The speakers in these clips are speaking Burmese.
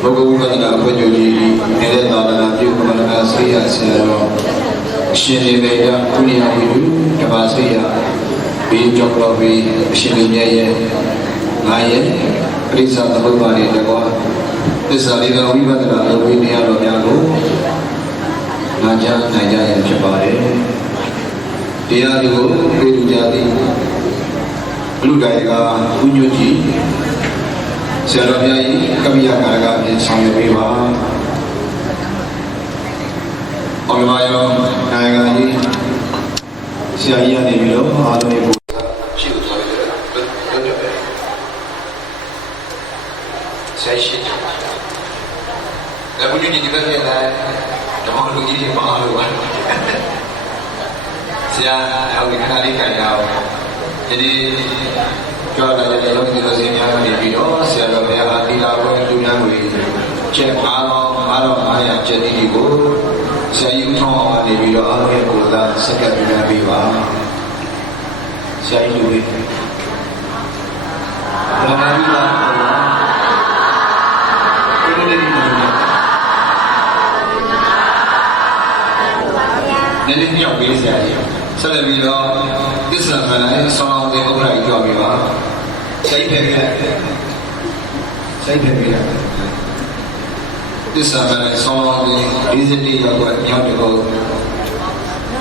Bogu Badana Pajoji, Nedana, Yukana, Sia, Sero, Shini Veda, Punia, Tabasia, B. Jokovi, Shini, Naye, Risa, the Bubani, the Goa. This is a little bit of the Winia Loyago, Naja, Naja, and Jabari. Diago, Jadi, Blue Gaiga, Unyuji. Serabia Kamia Karaga in San Viva Olmayo Nagani Sia Nilo, Ado Session. The Buddha did that, the Mongol eating Mahalu. Sia, how we can carry out. Kalau ada dalam kitabnya di video, saya berharap tidak berdunia ini. Cek malam ayat jadi ibu, saya ingin di video ayat kuda sekarang biwa. Saya ingin. Karena bila ini dari mana? Dari ni yang biasa saja. Saya bila kisah mana soal demokrasi itu biwa. Saya pergi. This summer I saw recently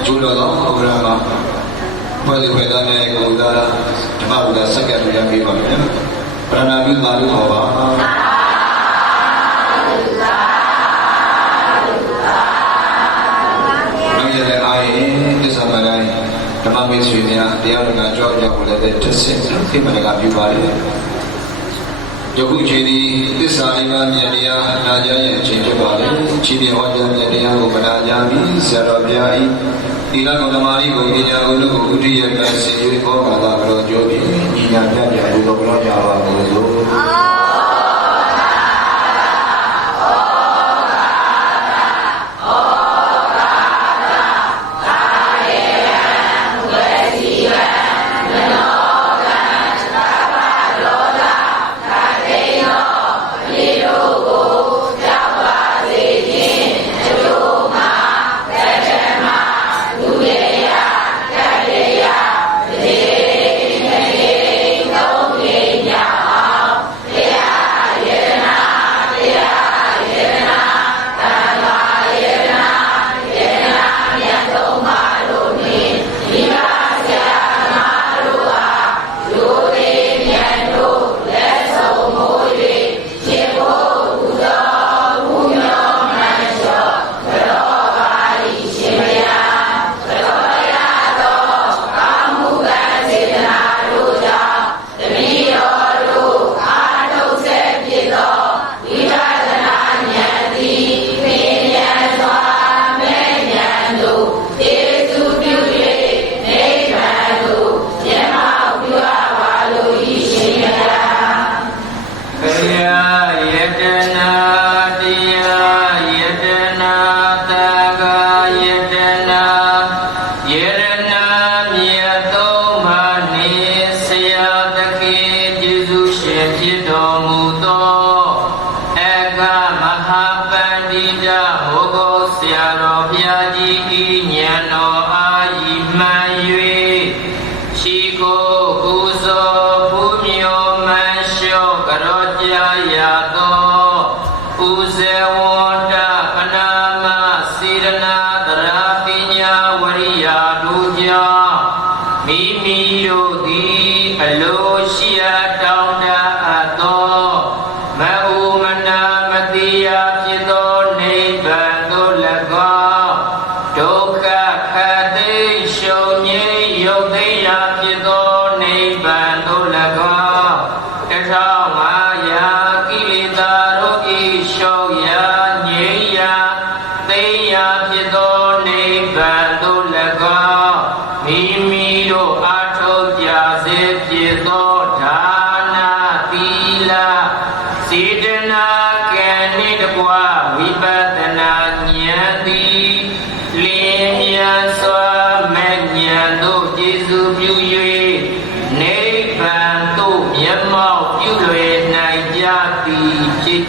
Judo program pada pedane kuda mahu sekian yang dibangun. Pranabi baru bawa. Kami ada air this summer I tamam mesunya dia dengan job yang boleh tersedia di mana kami balik. Jogu jadi this aliman jadi naja yang cinta balik. Ciri wajah jadi yang bukan jadi serabia ila kodamari goginya ulu uti yang sendiri kau kata kalau jogi inyanya jadi dokter jawab dulu.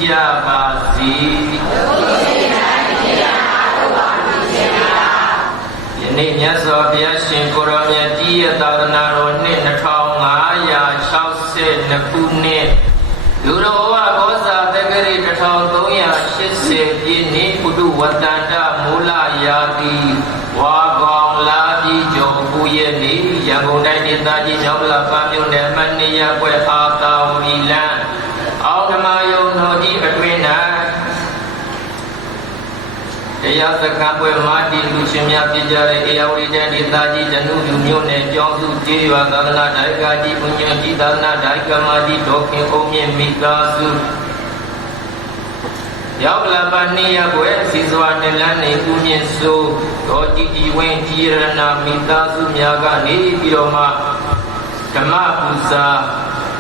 ကြပါစေယနေ့မြတ်စွာဘုရားရှင်ကိုရောမြတ်ကြီးရဲ့သာသနာတော်နှစ်2562ခုနှစ်လူတော်ဝဘောဇာတက္ကရာ1380ပြည့်နှစ်ပုဒုဝတ္တန္တမူလရာတိဝါကောင်လာပြီးကျော်ကိုရဲ့နေ့ရန်ကုန်တိုင်းဒေသကြီးမြောက်ဥက္ကလာမြို့နယ်မှနေရပွဲအာတာဝီလန်အောင်ဓမ္မယုံတော်ကြီးအတွင်း၌တရားစခန်းပွဲမာတီလူရှင်များပြကြတဲ့အေယဝတီတိုင်းဒေသကြီးဇနုလူမျိုးနယ်ကျောင်းစုကျေးရွာသာသနာဒါယကကြီးဘုညံကြီးသာသနာဒါယကမကြီးဒေါခင်အုံမြင့်မိသားစုရောက်လာပါနေရပွဲစီစွာနဲ့လမ်းနေဦးမြင့်စိုးတော်ကြီးကြီးဝင်းကြီးရဏမိသားစုများကနေပြီးတော့မှဓမ္မပူဇာ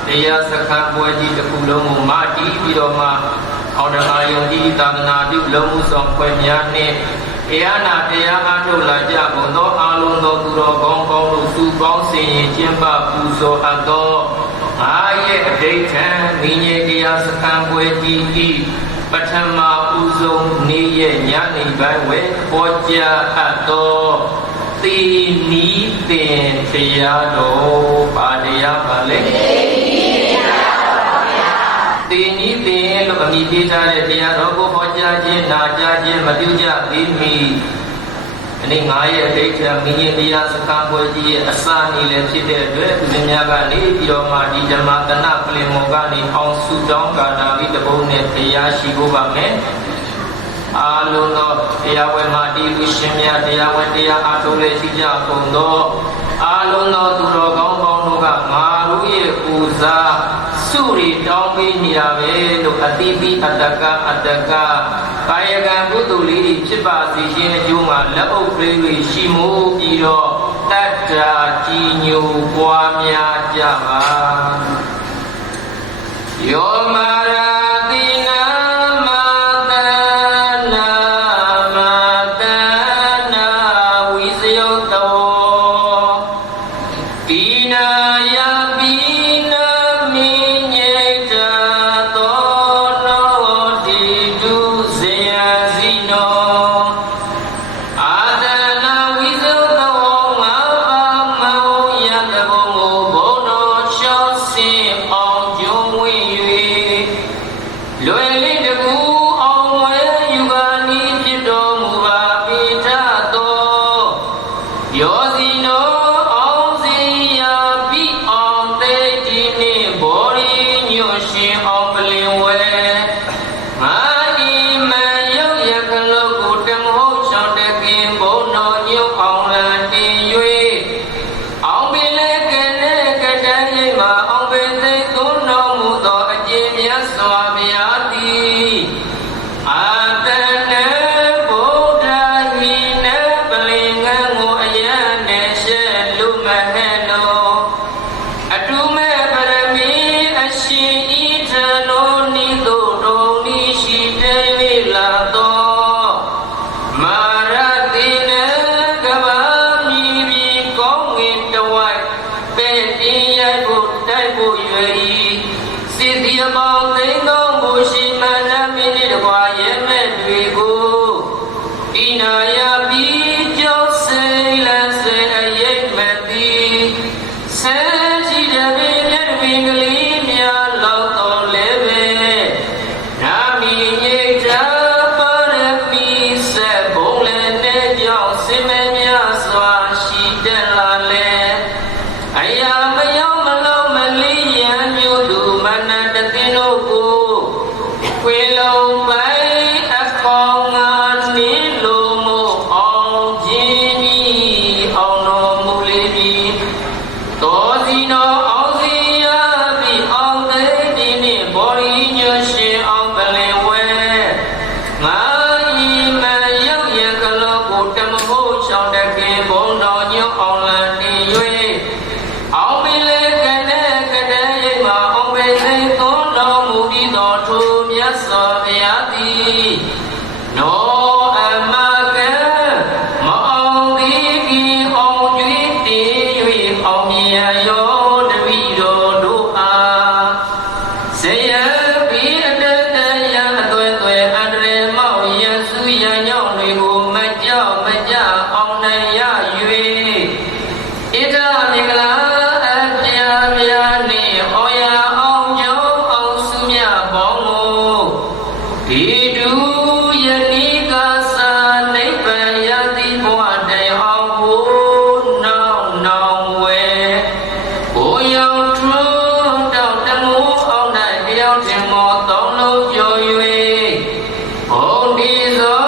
တရားစခန်းပွဲကြီးတစ်ခုလုံးကိုမာတီပြီးတော့မှအောင်ဓမ္မယုံကြီးသာသနာပြုလုံးမှုဆောင်ပွဲများနှင့်တရားနာတရားအားထုတ်လာကြကုန်သောအာလုံးသောသူတော်ကောင်းကောင်းတို့စုပေါင်းစင်ရင်ကျင့်ပပူဇော်အပ်သောငါရဲ့အဋိဋ္ဌံမိညေတရားစခန်းပွဲကြီးဤပထမဦးဆုံးနေ့ရဲ့ညနေပိုင်းဝဲဟောကြားအပ်သောသေနီးတင်တရားတော်ပါတရားပါလေသေနီးတင်လို့အမည်ပေးထားတဲ့တရားတော်ကိုဟောကြားခြင်းနာကြားခြင်းမပြုကြသေးမီအနည်း9ရက်အဋ္ဌံမိညေတရားစကားပွဲကြီးရဲ့အစနေ့လည်းဖြစ်တဲ့အတွက်သူများကနေပြီးတော့မှဒီဓမ္မတနပလင်မောကနေအောင်စုတောင်းကာတာပြီးတပုံနဲ့တရားရှိဖို့ပါမယ်အာလုံးသောတရားဝဲမှာဒီလူရှင်များတရားဝဲတရားအားထုတ်လေရှိကြကုန်သောအာလုံးသောသူတော်ကောင်းပေါင်းတို့ကငါတို့ရဲ့ပူဇာစုရီတောင်းပေးနေရပဲလို့အတိပိအတ္တကအတ္တကကာယကံကုသိုလ်လေးဖြစ်ပါစေခြင်းအကျိုးမှာလက်အုပ်လေးတွေရှိမှုပြီးတော့တတ္တာကြီးညိုပွားများကြပါယောမာရာတိနာSay, be a င်မောသုံးလုံးပြော၍ဘုံဒီသော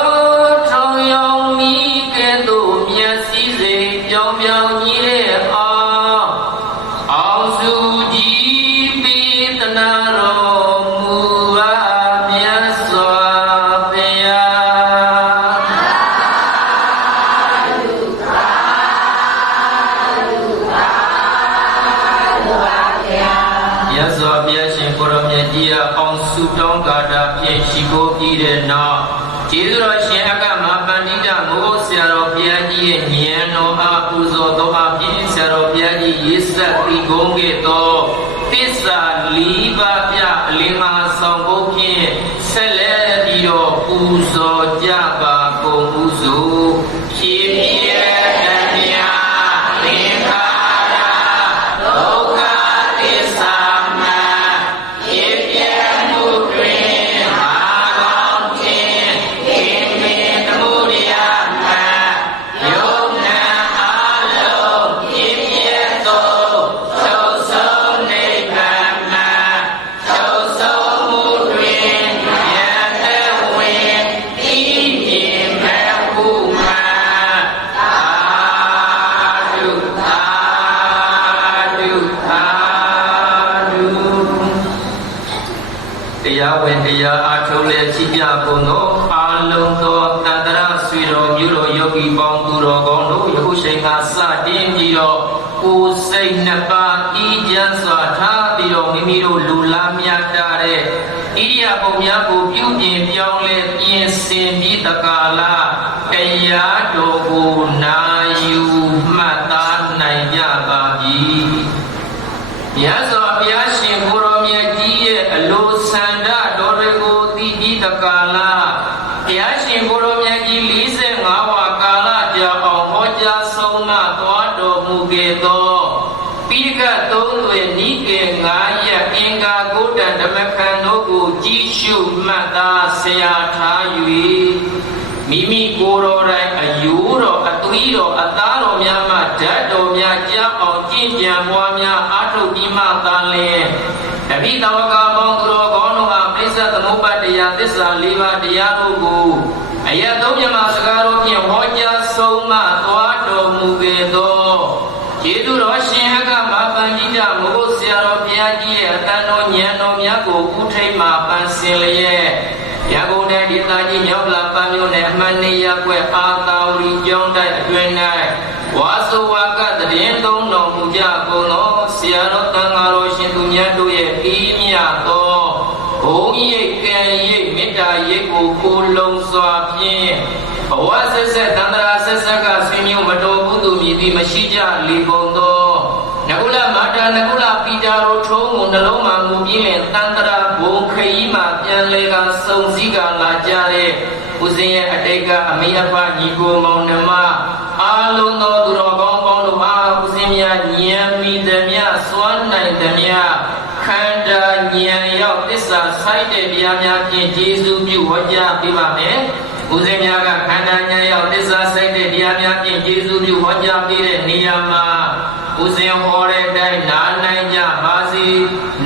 ထောင်ရောင်မိကဲ့သို့မျက်စိစိမ်ပြောင်းပြောင်းကြီးတဲ့အောင်စုကြည်ပိတနာတော်မူအားမြတ်စွာဘုရားမြတ်စွာဘုရားရှင်ကိုရောမြတ်ကြီးအောင်စုတောင်းကာတာဖြင့်ရှိခိုးပြီးတဲ့နောက်ကျေးဇူးတော်ရှင်အကမပန္တိတမိုးဆရာတော်ဘုရားကြီးရဲ့ဉာဏ်တော်အားပူဇော်တော်အပြင်ဆရာတော်ဘုရားကြီးရေးဆက်ပြီးဂုံးခဲ့သောသစ္စာ၄ပါးပြအလင်းမာဆောင်ဖို့ဖြင့်ဆက်လက်ပြီးတော့ပူဇော်ကြပါကုန်ဥစို့ဖြစ်ပြတမြာသင်္ခါရဒုက္ခသစ္စာမဖြစ်ပြမှုတွင်မာကောင်းခြင်းခင်မင်သမှုရိယမယုံနာအလုံးဖြစ်ပြသောချုပ်ဆုံးနိဗ္ဗာန်မှာချုပ်ဆုံးမှုတွင်ယံတဲ့ဝင်ဤမြင်မဲ့ဟုမှာသာဓုသာဓုသာဓုတရားဝင်တရားအားထုတ်လျက်ရှိကြကုန်သောအာလုံးသောတန္တရဆွေတော်မျိုးတော်ယောဂီပေါင်းသူတော်ကောင်းတို့ယခုချိန်ကစတင်ပြီးတော့ကိုယ်စိတ်နှစ်ပါးဤကျမ်းစွာထားပြီးတော့မိမိတို့လူလားမြတ်တာတဲ့ဣရိယာပုများကိုပြုပြင်ပြောင်းလဲပြင်ဆင်ပြီးတကာလတရားတော်ကိုနာယူမှတ်သားနိုင်ကြပါပြီမြတ်စွာဘုရားရှင်ကိုရောမြတ်ကြီးရဲ့အလိုဆန္ဒတော်တွေကိုသိပြီးတကာလဘုရားရှင်ကိုရောမြတ်ကြီး45ဝါကာလကြာအောင်ဟောကြားဆုံးမသွားတော်မူခဲ့သောပိဋကတ်သုံးတွင်နိကေ9ရက်အင်္ဂါဂုတ္တဓမ္မခန္ဓာကိုကြည်ရှုမှတ်သားဆရာထား၍မိမိကိုယ်တော်တိုင်အယူတော်အသွေးတော်အသားတော်များမှဓာတ်တော်များကြောက်အောင်ကြည်ကြံပွားများအားထုတ်ပြီးမှသာလျှင်တပိတဝကပေါင်းသူတော်ကောင်းတို့ကပိဿသမုပ္ပါဒတရားသစ္စာ၄ပါးတရားတို့ကိုအယသုံးမြတ်မှာစကားတော်ဖြင့်ဟောကြားဆုံးမသွားတော်မူခဲ့သောကျေးဇူးတော်ရှင်အကမပန္တိတမိုးဆရာတော်ဘုရားကြီးရဲ့အတန်တော်ဉာဏ်တော်များကိုဥထိတ်မှပန်းစင်လျက်ရန်ကုန်တိုင်းဒေသကြီးမြောက်လာပန်းမြို့နယ်အမှတ်2ရပ်ကွက်အာသာဝတီကျောင်းတိုက်အတွင်း၌ဝါဆိုဝါကတည်သုံးတော်မူကြကုန်သောဆရာတော်တန်ဃာတော်ရှင်သူမြတ်တို့ရဲ့ဤမြတ်သောဘုံရိပ်ကံရိပ်မေတ္တာရိပ်ကိုကိုလုံးစွာဖြင့်ဘဝဆက်ဆက်တန္တရာဆက်ဆက်ကဆွေမျိုးမတော်ဘူးသူမြည်သည်မရှိကြလေကုန်သောနကုလမာတာနကုလပီတာတို့ထုံးကိုနှလုံးမှာမူပြီးလင်တန္တရာဘုံခရီးမှာပြန်လဲကစုံစည်းကလာကြတဲ့ဦးဇင်းရဲ့အတိတ်ကအမိအဖညီကိုမောင်နှမအားလုံးသောသူတော်ကောင်းပေါင်းတို့အားဦးဇင်းများဉာဏ်မိသမျှစွမ်းနိုင်သမျှခန္ဓာဉာဏ်ရောက်သစ္စာဆိုင်တဲ့တရားများဖြင့်ကျေးဇူးပြုဟောကြားပေးပါမယ်ဦးဇင်းများကခန္ဓာဉာဏ်ရောက်သစ္စာဆိုင်တဲ့တရားများဖြင့်ကျေးဇူးပြုဟောကြားပေးတဲ့နေရာမှာဦးဇင်းဟောတဲ့အတိုင်းနားနိုင်ကြပါစေ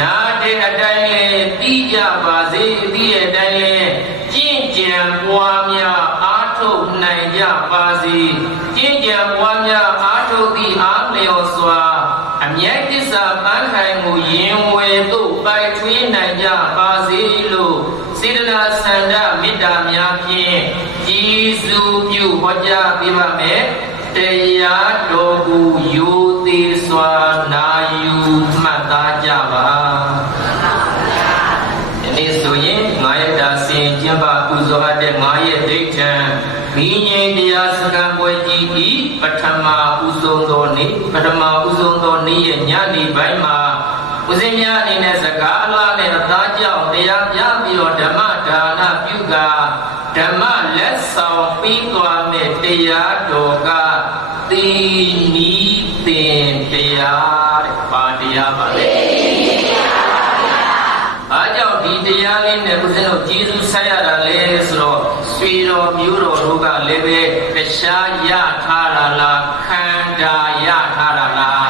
နားတဲ့အတိုင်းလည်းသိကြပါစေသိတဲ့အတိုင်းလည်းကျင့်ကြံပွားများအားထုတ်နိုင်ကြပါစေကျင့်ကြံပွားများအားထုတ်သည့်အားလျော်စွာအမြတ်သစ္စာပန်းခိုင်ကိုရင်ဝယ်သို့ပိုက်ထွေးနိုင်ကြပါစေလို့စေတနာဆန္ဒမေတ္တာများဖြင့်ကျေးဇူးပြုဟောကြားပေးပါမယ်တရားတော်ကိုရိုသေစွာနာယူမှတ်သားကြပါဒီနေ့ဆိုရင်9ရက်တာဆင်ကျင်းပပူဇော်အပ်တဲ့9ရက်ဒိဋ္ဌံမိငိမ့်တရားစကံပွဲကြီးဤပထမဦးဆုံးသောနေ့ရဲ့ညနေပိုင်းမှာဦးဇင်းများအနေနဲ့စကားအလားနဲ့အသားကြောင့်တရားပြပြီးတော့ဓမ္မဒါနပြုကာဓမ္မလက်ဆောင်ပြီးသွားမဲ့တရားတော်ကသီနီးသင်တရားတဲ့ပါတရားပါလေအားကြောင့်ဒီတရားလေးနဲ့ဦးဇင်းတို့ကျေးဇူးဆက်ရတာလေဆိုတော့ဆွေတော်မျိုးတော်တို့ကလည်းပဲတရားရထားတာလားခန္ဓာရထားတာလား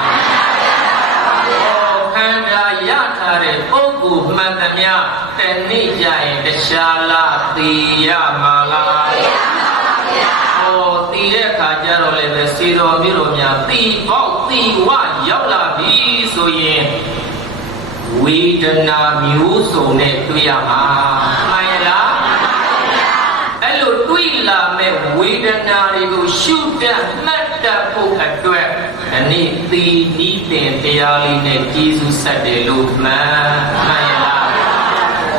ခန္ဓာရထားတဲ့ပုဂ္ဂိုလ်မှန်သမျှ တနေ့ကြရင်တခြားလားသိရမှာလားဟောသိတဲ့အခါကျတော့လည်းပဲစေတော်မျိုးတော်များသိပေါက်သိဝရောက်လာပြီဆိုရင်ဝေဒနာမျိုးစုံနဲ့တွေ့ရမှာမှန်လားအဲ့လိုတွေ့လာမဲ့ဝေဒနာတွေကိုရှုတတ်မှတ်တတ်ဖို့အတွက်ဒီနေ့သိဤတင်တရားလေးနဲ့ကျေးဇူးဆက်တယ်လို့မှန်လား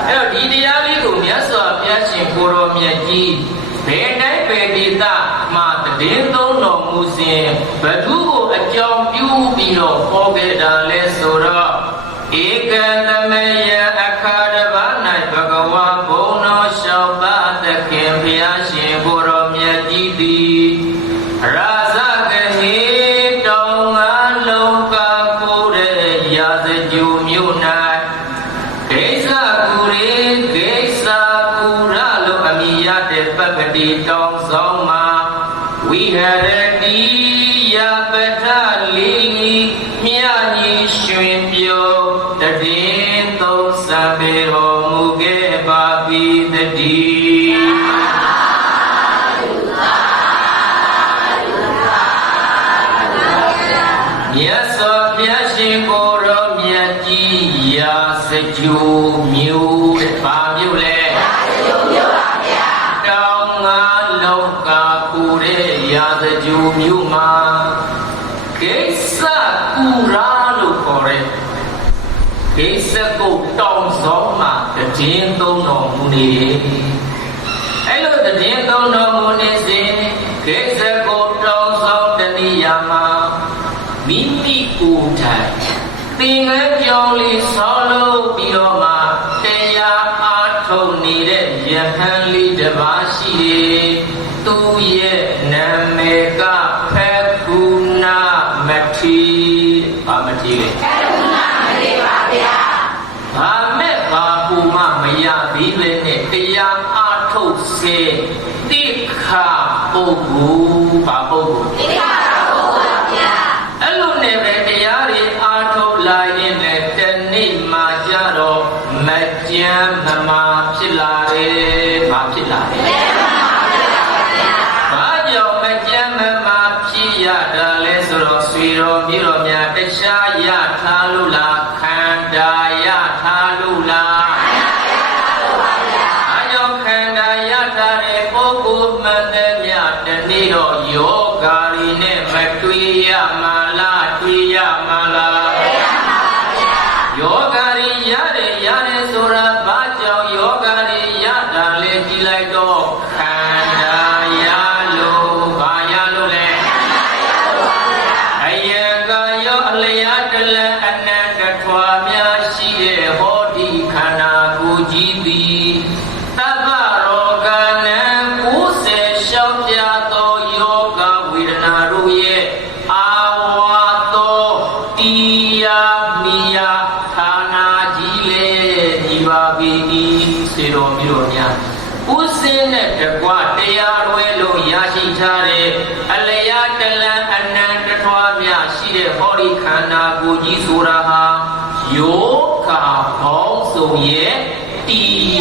အဲ့တော့ဒီတရားလေးကိုမြတ်စွာဘုရားရှင်ကိုရောမြတ်ကြီးဘယ်တိုင်းဘယ်ဒေသမှာတည်င်းသုံးတော်မူစဉ်ဘု து ကိုအကြောင်းပြုပြီးတော့ဟောခဲ့တာလဲဆိုတော့ဧကသမယအခါတပါး၌ဘဂဝါဘုံတော်လျှောက်ပါသခင်ဘုရားရှင်ကိုရောမြတ်ကြီးသည်ရာဇဂဟေတောင်ငါလုံးကကိုယ်ရဲ့ရာဇကြိုမြို့၌ဒိသကူရေဒိသကူရလို့အမိရတဲ့ပပတိတောင်ဆောင်မှာဝိဟရတိယပထလီမြတ်ကြီးရွှင်ပြောတည်သုံးစပေတော်မူခဲ့ပါပြီတည်းမြတ်စွာဘုရားရှင်ကိုရောမြတ်ကြီးရာစကြိုမြို့ပါမြို့လေတောင်ငါလောကကိုရဲ့ရာစကြိုမြို့မှာကိစ္စကူရာလို့ခေါ်တဲ့ကိစ္စကိုတောင်ဆောင်မှာတည်င်းသုံးတော်မူနေတယ်အဲ့လိုတည်င်းသုံးတော်မူနေစဉ်ကိစ္စကိုတောင်ဆောင်တဏှာမှာမိမိကိုယ်တိုင်သင်္ကန်းကြောင်းလေးဆောင်းလို့ပြီးတော့မှတရားအားထုတ်နေတဲ့ယဟန်လေးတစ်ပါးရှိတယ်သူရဲ့နာမည်ကဖက်ကုနာမထေဘာမထေလဲဖက်ကုနာမထေပါဗျာဘာမဲ့ဘာကူမမရသေးပဲနဲ့တရားအားထုတ်စေတိခါပုဂ္ဂိုလ်ဘာပုဂ္ဂိုလ်တိခါပုဂ္ဂိုလ်ပါဗျာအဲ့လိုနဲ့ပဲတရားတွေအားထုတ်လာရင်လည်းတနေ့မှကြတော့မကြမ်းမမာဖြစ်လာတယ်ဘာဖြစ်လာလဲဘာကြောင့်မကြမ်းမမာဖြစ်ရတာလဲဆိုတော့ဆွေတော်မြေတော်များတခြားရထားလို့လားခန္ဓာရထားလို့လားအကြောင်းခန္ဓာရထားတဲ့ပုဂ္ဂိုလ်မှန်တဲ့မြတ်တနေ့တော့ယောဂါရီနဲ့မတွေ့ရမှာလားတွေ့ရမှာလားယောဂါရီရတယ်ဆိုတာဘာကြောင့်ယောဂါရီရတာလဲကြည်လိုက်တော့ခန္ဓာရလို့ဘာရလို့လဲအယံကရောအလျာတလအနန္တထွာများရှိတဲ့ဟောဒီခန္ဓာကိုယ်ကြီးသည်သဗ္ဗရောဂနံ90ရှောက်ပြသောယောဂဝေဒနာတို့ရဲ့အာဝါသောတရားမိယာဌာနာကြီးလေညီပါပြီစေတော်မြို့တော်များဥစဉ်နဲ့တကွတရားတွဲလို့ရရှိထားတဲ့အလျာတလံအနန္တထွားများရှိတဲ့ဟောဒီခန္ဓာကိုယ်ကြီးဆိုတာဟာယောဂဘောင်းစုံရဲ့တ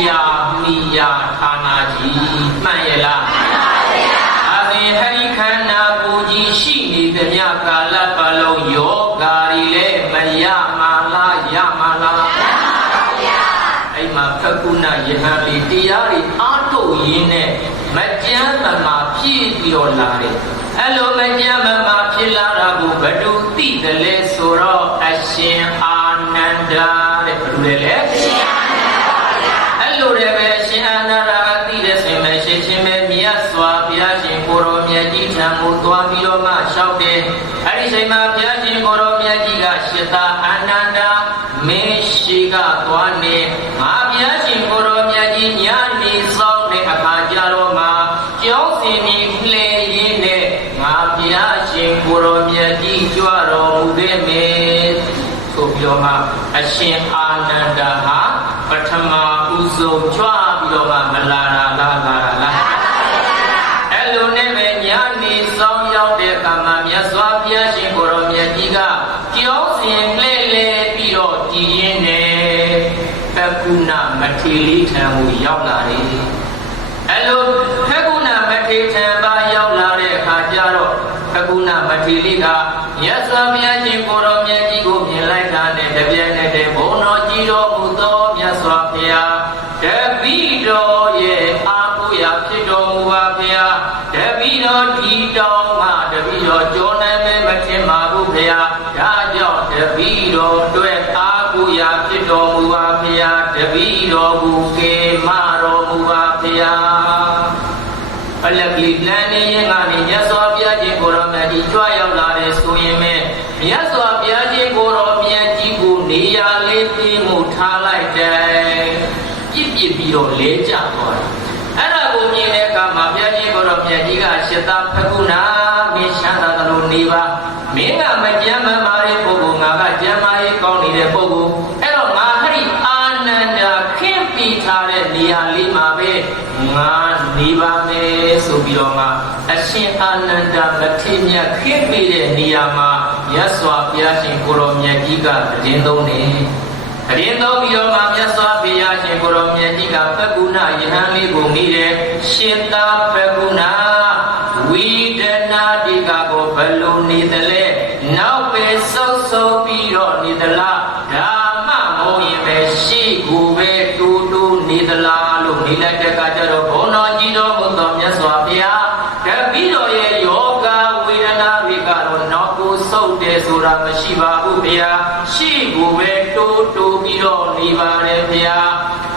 ရားမိယာဌာနာကြီးမှန်ရဲ့လားမှန်ပါဗျာအပြင်ဟရိခန္ဓာကိုယ်ကြီးရှိနေတဲ့မြတ်ကာလပတ်လုံးယောဂါတွေလည်းမရမှာလားရမှာလားရမှာပါဗျာအဲ့မှာဖကုဏယဟန်လေးတရားတွေအားထုတ်ရင်းနဲ့မကြမ်းမမာဖြစ်ပြီးတော့လာတယ်အဲ့လိုမကြမ်းမမာဖြစ်လာတာကိုဘယ်သူသိတယ်လဲဆိုတော့အရှင်အာနန္ဒာတဲ့ဘယ်သူလဲလဲအရှင်အာနန္ဒာပါဗျာအဲ့လိုလည်းပဲအရှင်အာနန္ဒာကသိတဲ့ဆိုရင်ပဲရှင်းရှင်းပဲမြတ်စွာဘုရားရှင်ကိုရောမြတ်ကြီးထံကိုသွားပြီးတော့မှလျှောက်တယ်အဲ့ဒီချိန်မှာဘုရားရှင်ကိုရောမြတ်ကြီးကရှစ်သာအာနန္ဒာမင်းရှိကသွားနေငါဘုရားရှင်ကိုရောမြတ်ကြီးညာနေဆောင်တဲ့အခါကြတော့မှကျောင်းစင်ကြီးလှည့်ရင်းနဲ့ငါဘုရားရှင်ကိုရောမြတ်ကြီးကြွတော်မူတဲ့မေဆိုပြီးတော့မှအရှင်အာနန္ဒာဟာပထမဦးဆုံးကြွပြီးတော့မှမလာတာလားအဲ့လိုနဲ့ပဲညာနေဆောင်ရောက်တဲ့အခါမှာမြတ်စွာဘုရားရှင်ကိုရောမြတ်ကြီးကကျောင်းစင်လှည့်ပြီးတော့ကြည်ရင်းနဲ့ပကုဏမထေ ထေလီထံကိုရောက်လာတယ်အဲ့လိုဖက်ကုဏမထေထံပါရောက်လာတဲ့အခါကျတော့ဖက်ကုဏမထေလီကမြတ်စွာဘုရားရှင်ကိုရောမြတ်ကြီးကိုမြင်လိုက်တာနဲ့တပြည့်နဲ့တည်းဘုန်းတော်ကြီးတော်မူသောမြတ်စွာဘုရားတပိတော်ရဲ့အာကိုရာဖြစ်တော်မူပါဘုရားတပိတော်ဒီတော်မှာတပိတော်ကျော်နိုင်မဲ့မထင်ပါဘူးဘုရားဒါကြောင့်တပိတော်အတွက်အာကိုရာဖြစ်တော်မူပါဘုရားတပိတော်ကိုကေမတော်မူပါဘုရားအလကီလန်နေရင်ကနေမြတ်စွာဘုရားရှင်ကိုရောမြတ်ကြီးကြွရောက်လာတဲ့ဆိုရင်ပဲမြတ်စွာဘုရားရှင်ကိုရောမြတ်ကြီးကိုနေရာလေးပြီးမှုထားလိုက်တယ်ပြစ်ပြီးတော့လဲကျသွားတယ်အဲ့ဒါကိုမြင်တဲ့အခါမှာဘုရားရှင်ကိုရောမြတ်ကြီးကရှစ်သားဖကုဏမင်းရှမ်းသာသလိုနေပါမင်းကမကြမ်းမမာတဲ့ပုဂ္ဂိုလ်ငါကကြမ်းမာရေးကောင်းနေတဲ့ပုဂ္ဂိုလ်အဲ့တော့ငါဟရိအာနန္ဒာခင်းပြီးထားတဲ့နေရာလေးမှာပဲငါနေပါမယ်ဆိုပြီးတော့မှအရှင်အာနန္ဒာမထေရမြတ်ခင်းပြီးတဲ့နေရာမှာမြတ်စွာဘုရားရှင်ကိုရောမြတ်ကြီးကတည်သုံးနေအရင်သုံးပြီးတော့မှမြတ်စွာဘုရားရှင်ကိုရောမြတ်ကြီးကဖက်ကုဏယဟန်လေးကိုမိတယ်ရှင်သာဖက်ကုဏဝိဒနာတိကကိုဘလို့နေတယ်လဲနောက်ပဲဆုပ်ဆုပ်ပြီးတော့နေသလားဒါမှမဟုတ်ရင်ပဲရှိကိုပဲတူတူနေသလားလို့နေလိုက်တဲ့အခါကျတော့ဘုန်းတော်ကြီးတော်မူသောမြတ်စွာဘုရားတပိတော်ရဲ့ယောဂဝေဒနာတွေကတော့နောက်ကိုဆုပ်တယ်ဆိုတာမရှိပါဘူးဘုရားရှိကိုပဲတူတူပြီးတော့နေပါတယ်ဘုရား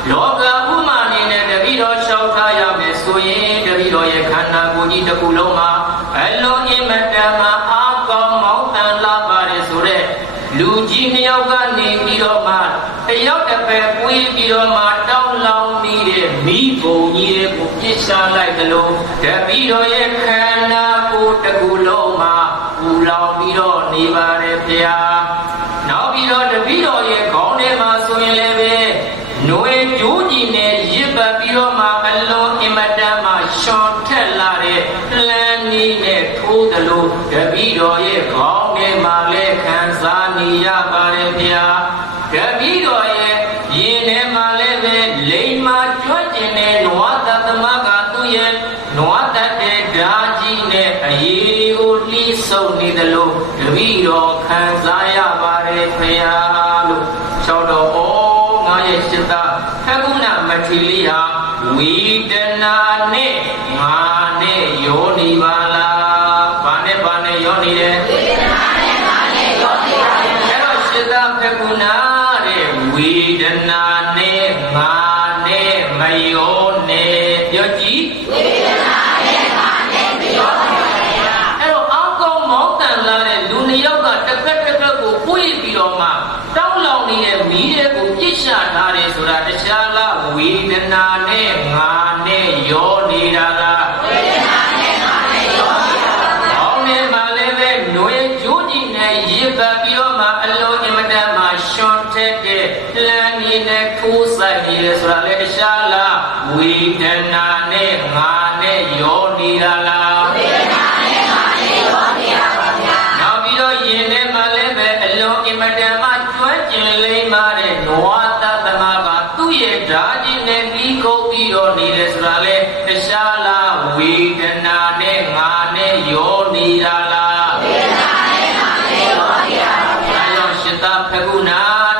လောကဥမာနေနဲ့တပိတော်လျှောက်ထားရမယ်ဆိုရင်တပိတော်ရဲ့ခန္ဓာကိုယ်ကြီးတစ်ခုလုံးမှာအလုံးအမတန်မှာအားကောင်းမောင်းတန်လာပါတယ်ဆိုတဲ့လူကြီးနှစ်ယောက်ကနေပြီးတော့မှတယောက်တစ်ဖက်ပွေးပြီးတော့မှတောင်းလောင်းပြီးတဲ့မိဘုံကြီးတွေကိုပြစ်ရှာလိုက်သလိုတပိတော်ရဲ့ခန္ဓာကိုယ်တစ်ခုလုံးမှာပူလောင်ပြီးတော့နေပါတယ်ဘုရားနောက်ပြီးတော့တပိတော်ရဲ့ခေါင်းထဲမှာဆိုရင်လည်းပဲຫນွေကြိုးကြီးနဲ့ရစ်ပတ်ပြီးတော့မှအလုံးအမတန်မှရှောင်ထက်လာတဲ့လမ်းနည်းနဲ့ထိုးသလိုတပိတော်ရဲ့ခေါင်းထဲမှာလည်းခံစားနေရပါတယ်ဘုရားတပိတော်ရဲ့ရင်ထဲမှာလည်းပဲလိမ္မာကြွကျင်တဲ့နွားတသမကသူ့ရဲ့နွားတတ်တဲ့ဓာကြီးနဲ့အရေးကိုလှီးဆုံနေသလိုတပိတော်ခံစားရပါတယ်ဘုရားလို့ရှောက်တော်ငါရဲ့စိတ်သားဖကုဏမထေလီဟာဝိဒနာနဲ့ငါနဲ့ယောနေပါလားဘာနဲ့ယောနေတယ်ဝိဒနာနဲ့ငါနဲ့ယောနေပါလားအဲ့တော့စိတ်သားဖကုဏတဲ့ဝိဒနာနဲ့ငါနဲ့မယောနဲ့ပြောကြည့်ဝိဒနာနဲ့ငါနဲ့မယောနဲ့အဲ့တော့အောက်ကောင်းမောင်းတန်လာတဲ့လူနှစ်ယောက်ကတစ်ဖက်ကိုပွေ့ပြီးတော့မှတောင်းလောင်နေတဲ့မီးရဲ့ကိုပြစ်ရှာထားတယ်ဆိုတာတခြားလားဝေဒနာနဲ့ငါနဲ့ရောနေတာလားဝေဒနာနဲ့ငါနဲ့ရောနေတာပါ။အောင်းထဲမှာလည်းပဲຫນွေကြိုးကြီးနဲ့ရစ်ပတ်ပြီးတော့မှအလုံးအမတန်မှရှွန်ထက်တဲ့လမ်းကြီးနဲ့ထိုးဆိုင်နေတယ်ဆိုတာလည်းတခြားလားဝေဒနာနဲ့ငါနဲ့ရောနေတာလားဝေဒနာနဲ့ငါနဲ့ရောနေတာပါဗျာ။နောက်ပြီးတော့ယင်ထဲမှာလည်းပဲအလုံးအမတန်မှကျွမ်းကျင်လိမ့်မာတဲ့နွားတသမကသူ့ရဲ့ဓာကြီးနဲ့ပြီးကုန်ပြီးတော့နေတယ်ဆိုတာလေတခြားလားဝေဒနာနဲ့ငါနဲ့ရောနေတာလားဝေဒနာနဲ့ငါနဲ့ရောနေတာပါဗျာ။အဲကြောင့်ရှစ်သားဖကုဏ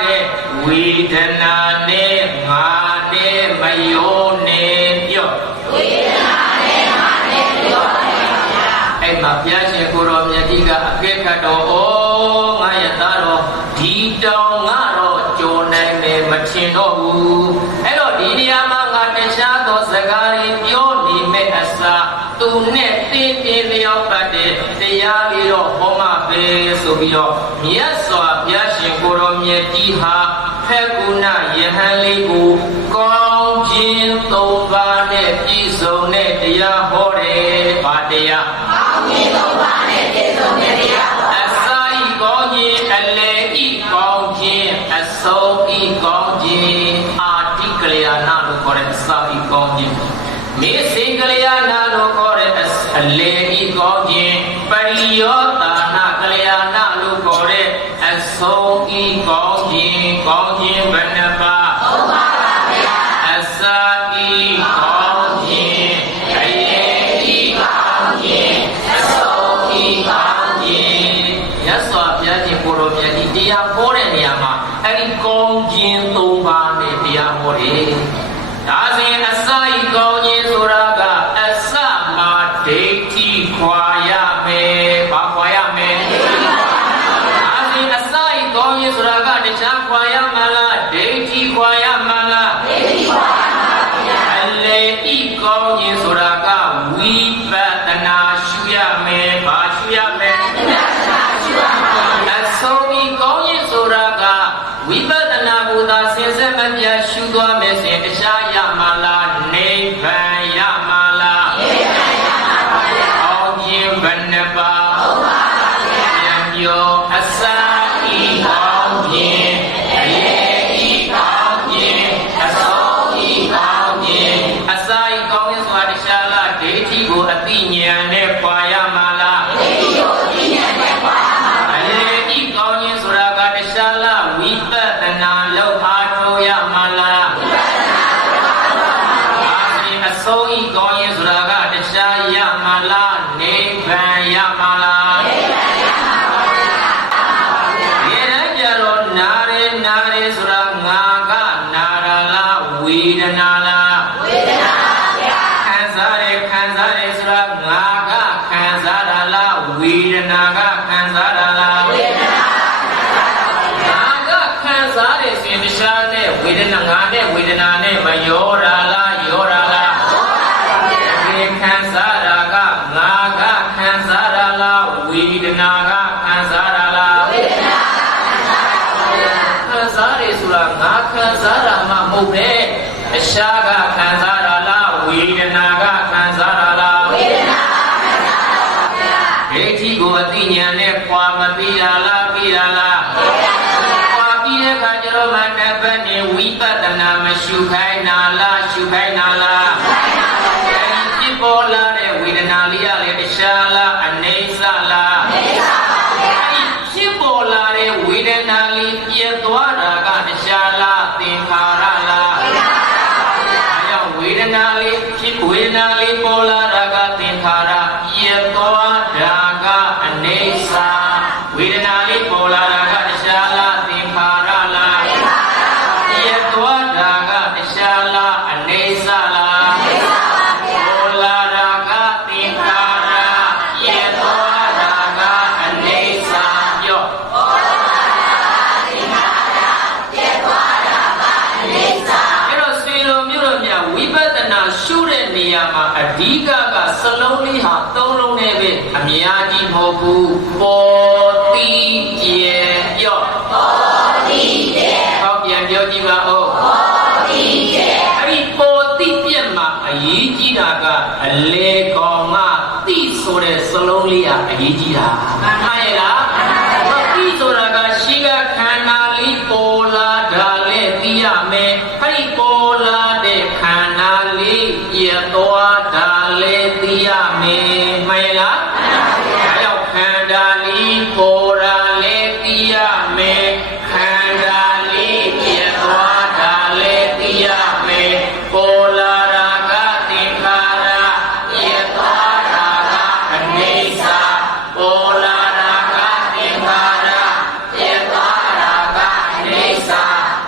တဲ့ဝေဒနာနဲ့ငါနဲ့မရောနဲ့ပြောဝေဒနာနဲ့ငါနဲ့မရောနဲ့ပါဗျာ။အဲ့မှာဘုရားရှင်ကိုရောမြတ်ကြီးကအကဲခတ်တော်ငါရဲ့သားတော်ဒီတောင်ငါတော့ကြော်နိုင်မယ်မထင်တော့ဘူးအဲ့တော့ဒီနေရာမှာငါတခြားသောစကားတွေပြောနေမဲ့အစားသူနဲ့တင်းတင်းလျောက်ပတ်တဲ့တရားလေးတော့ဟောမှာပဲဆိုပြီးတော့မြတ်စွာဘုရားရှင်ကိုရောမြတ်ကြီးဟာဖက်ကုဏယဟန်လေးကိုကောင်းခြင်းသုံးပါးနဲ့ပြည့်စုံတဲ့တရားဟောတယ်။ဘာတရားကောင်းခြင်းသုံးပါးနဲ့ပြည့်စုံတဲ့တရားဟောအစာဤကောင်းခြင်းအလယ်ဤကောင်းခြင်းအဆုံးဤကောင်းခြင်းအာတိကလျာဏလို့ခေါ်တဲ့အစာဤကောင်းခြင်းမေစေကလျာဏလို့ခေါ်တဲ့အလယ်ဤကောင်းခြင်းပရိယောတာနာကလျာဏလို့ခေါ်တဲ့အဆုံးဤကောင်းခြင်းဘယ်နှပါသုံးပါပါဗျာအ စဉ်တခြားရမလားနိဗ္ဗာန်ရမလားအောင်ခြင်းဘယ်နှပါပြန်ပြောအစာဤအောင်ခြင်းအရေးဤအောင်ခြင်းအဆုံးဤအောင်ခြင်းအစာဤကောင်းခြင်းဆိုတာတခြားလားဒိဋ္ဌိကိုအသိဉာဏ်နဲ့ပွာရမလားဒိဋ္ဌိကိုအသိဉာဏ်နဲ့ပွာရမလားအရေးဤကောင်းခြင်းဆိုတာကတခြားလားဝိပဿနာလောက်အားထုတ်ရမလားအဆုံးဤကောင်းခြင်းဆိုတာကတခြားရမလားနိဗ္ဗာန်ရမလားနိဗ္ဗာန်ရပါဘူးဒီကြတော့နာရဲဆိုတာငါကနာရလားဝေဒနာလားဝေဒနာပါဗျာခံစားရဲဆိုတာငါကခံစားရလားဝေဒနာကခံစားရလားဝေဒနာငါကခံစားရစဉ်တရားနဲ့ဝေဒနာငါနဲ့ဝေဒနာနဲ့မရောတာလားရောတာလားဒီခံစားတာကငါကခံစားရလားဝေဒနာကခံစားရလားဝေဒနာခံစားရဆိုတာငါခံစားတာမှမဟုတ်ပဲအရှားကခံစားရလားဝေဒနာကခံစားရလားဝေဒနာခံစားရပါဗျာဒိဋ္ဌိကိုအသိဉာဏ်နဲ့ပွာမပြီးရလားပြီးရလားပွာပြီးတဲ့အခါကျတော့မှတပတ်နဲ့ဝိပဿနာမရှုခိုင်းနာလားရှုခိုင်းနာလားဖြစ်ပေါ်လာတဲ့ဝေဒနာလေးရလေတခြားလားအနိစ္စလားအနိစ္စပါဗျာဖြစ်ပေါ်လာတဲ့ဝေဒနာလေးပြည့်သွားတာကတခြားလားသင်္ခါရလားဝေဒနာလေးဖြစ်ဝေဒနာလေးပေါ်လာတာကသင်္ခါရပြည့်သွားတာကအနိစ္စဝေဒနာလေးပေါ်လာတာကတခြားလားသင်္ခါရလားပြည့်သွားတာကတခြားလားအနိစ္စလားပေါ်လာတာကသင်္ခါရပြည့်သွားတာကအနိစ္စပြောပေါ်လာတာသင်္ခါရပြည့်သွားတာကအနိစ္စအဲ့တော့စေလိုမျိုးတို့များဝိပဿနာရှုတဲ့နေရာမှာအဓိကကစလုံးလေးဟာသုံးလုံးနဲ့ပဲအများကြီးမဟုတ်ဘူးပေါ်တိကျေပြောပေါ်တိကျေဟောပြန်ပြောကြည့်ပါဦးပေါ်တိကျေအဲ့ဒီပေါ်တိပြက်မှာအရေးကြီးတာကအလေကောင်ကတိဆိုတဲ့စလုံးလေးဟာအရေးကြီးတာမှန်ပါရဲ့လားတိဆိုတာကရှိကခန္ဓာလေးပေါ်လာတာလေသိရမယ်အဲ့ဒီပေါ်လာတဲ့ခန္ဓာလေးပြည့်သွားတာလေသိရမယ်မှန်ရဲ့လားမှန်ပါဗျာအဲ့တော့ခန္ဓာလေးပေါ်တာလေသိရမယ်ခန္ဓာလေးပြည့်သွားတာလေသိရမယ်ပေါ်လာတာကသင်္ခါရပြည့်သွားတာကအနိစ္စပေါ်လာတာကသင်္ခါရပြည့်သွားတာကအနိစ္စ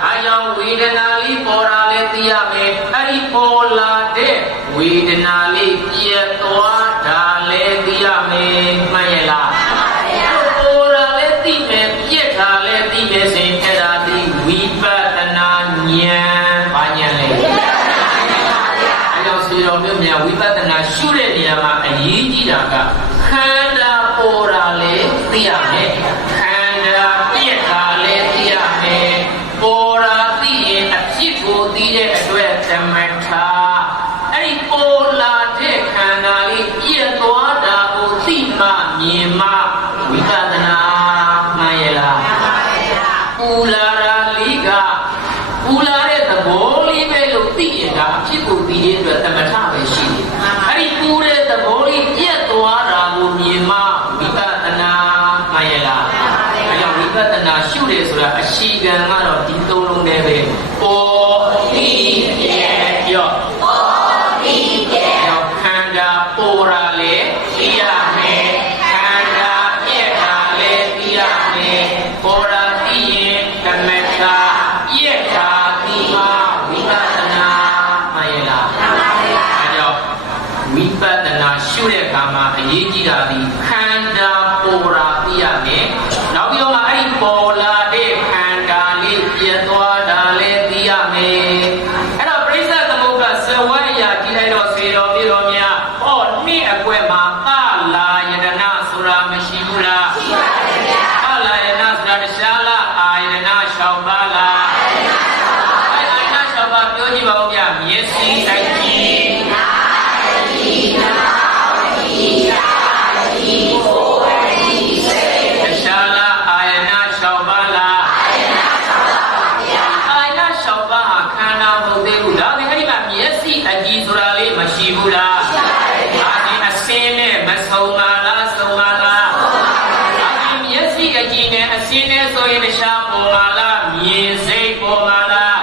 အဲကြောင့်ဝေဒနာလေးပေါ်တာလေသိရမယ်အဲ့ဒီပေါ်လာတဲ့ဝေဒနာလေးပြည့်သွားတာလေသိရမယ်မှန်ရဲ့လားမှန်ပါဗျာပေါ်တာလေသိမယ်ပြည့်တာလေသိမယ်ဆိုရင်အဲ့ဒါဒီဝိပဿနာဉာဏ်ဘာဉာဏ်လဲဝိပဿနာဉာဏ်ပါဗျာအဲကြောင့်စေတော်မျိုးများဝိပဿနာရှုတဲ့နေရာမှာအရေးကြီးတာကခန္ဓာပေါ်တာလေသိရမယ်ခန္ဓာပြည့်တာလေသိရမယ်ပေါ်တာသိရင်အဖြစ်ကိုသိတဲ့အတွက်ဓမ္မထာအဲ့ဒီပေါ်လာတဲ့ခန္ဓာလေးပြည့်သွားတာကိုသိမှမြင်မှဝိပဿနာမှန်ရဲ့လားမှန်ပါဗျာပူလာတာလေးကပူလာတဲ့သဘောလေးပဲလို့သိရင်ဒါအဖြစ်ကိုသိတဲ့အတွက်ဓမ္မထာပဲရှိတယ်အဲ့ဒီပူတဲ့သဘောလေးပြည့်သွားတာကိုမြင်မှဝိပဿနာမှန်ရဲ့လားမှန်ပါဗျာအဲ့ကြောင့်ဝိပဿနာရှုတယ်ဆိုတာအရှိကံကတော့ဒီသုံးလုံးနဲ့ပဲပေါ်တိပြည့်ပြောပေါ်တိပြည့်ခန္ဓာပေါ်တာလေသိရမယ်ခန္ဓာပြည့်တာလေသိရမယ်ပေါ်တာသိရင်ဓမ္မတာပြည့်တာသိမှဝိပဿနာမှန်ရဲ့လားမှန်ပါဗျာအဲကြောင့်ဝိပဿနာရှုတဲ့အခါမှာအရေးကြီးတာဒီခန္ဓာပေါ်တာသိရမယ်နောက်ပြီးတော့အဲ့ဒီပေါ်လာတဲ့ခန္ဓာလေးပြည့်သွားတာလေသိရမယ်အဲ့တော့ပြိဿသမုပ္ပါဇဝရရာကြည့်လိုက်တော့စေတော်မြေတော်များဟောနေ့အကွက်မှာသလာယတနာဆိုတာမရှိဘူးလားရှိပါတယ်ဗျာသလာယတနာဆိုတာတခြားလားအာယတနာ၆ပါးလားအာယတနာ၆ပါးပြောကြည့်ပါဦး စီတကြီးရှာလာအာယနာ6ပါးလားအာယနာ6ပါးဟာခန္ဓာမဟုတ်သေးဘူးဒါပေမဲ့ဒီမှာမျက်စိအကြည့်ဆိုတာလေးမရှိဘူးလားဒါဒီအစင်းနဲ့မဆုံးပါလားဆုံးပါလားဒါဒီမျက်စိအကြည့်နဲ့အစင်းနဲ့ဆိုရင်ရှားပေါ်ပါလားမြင်စိတ်ပေါ်ပါလား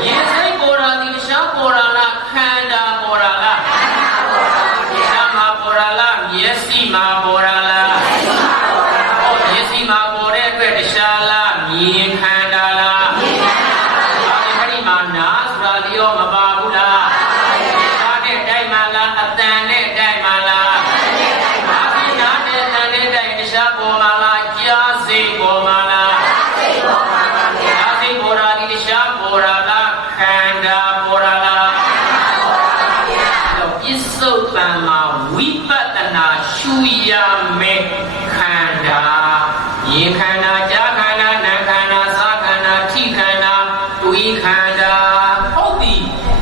မြင်စိတ်ပေါ်တာဒီရှားပေါ်တာလားခန္ဓာပေါ်တာလားရှားမှာပေါ်တာလားမျက်စိမှာပေါ်တာလားမျက်စိမှာပေါ်တဲ့အတွက်တရားလားမြင်ခန္ဓာလားဒါဒီမှာနာဆိုတာဒီရောမပါဘူးလားဒါနဲ့တိုက်မှလားအတန်နဲ့တိုက်မှလားဒါဒီနာနဲ့တန်နဲ့တိုက်တရားပေါ်မှာလားကြားစိတ်ပေါ်မှာလားကြားစိတ်ပေါ်တာဒီတရားပေါ်တာလားခန္ဓာပေါ်တာလားပစ္စုပန်မှာဝိပဿနာရှုရမယ်ခန္ဓာယေခန္ဓာကြာခန္ဓာနာခန္ဓာသာခန္ဓာထိခန္ဓာတွေးခန္ဓာဟုတ်ပြီ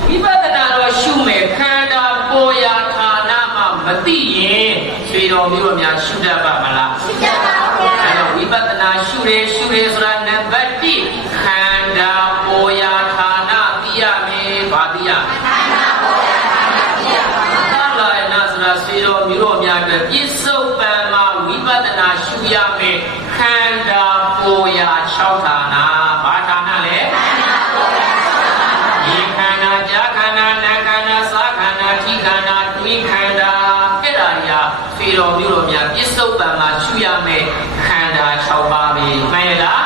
ဝိပဿနာတော့ရှုမယ်ခန္ဓာပေါ်ရာဌာနမှာမသိရင်ခြေတော်မျိုးတို့များရှုတတ်ပါမလားရှုတတ်ပါဘူးဗျာအဲတော့ဝိပဿနာရှုတယ်ဆိုတာနံပါတ်1ခန္ဓာပေါ်ရာဌာနသိရမယ်ဗာသိရမယ်ခန္ဓာပေါ်ရာဌာနသိရပါမယ်သာလနာဆိုတာခြေတော်မျိုးတို့များအတွက်ပြစ္ဆုတ်ပံမှာဝိပဿနာရှုရမယ်ခန္ဓာပေါ်ရာ6ဌာနဘာဌာနလဲခန္ဓာပေါ်ရာဒီခန္ဓာကြာခန္ဓာနာခန္ဓာသာခန္ဓာထိခန္ဓာတွေးခန္ဓာအဲ့ဒါကြီးခြေတော်မျိုးတို့များပြစ္ဆုတ်ပံမှာရှုရမယ်ခန္ဓာ6ပါးပဲမှန်ရလား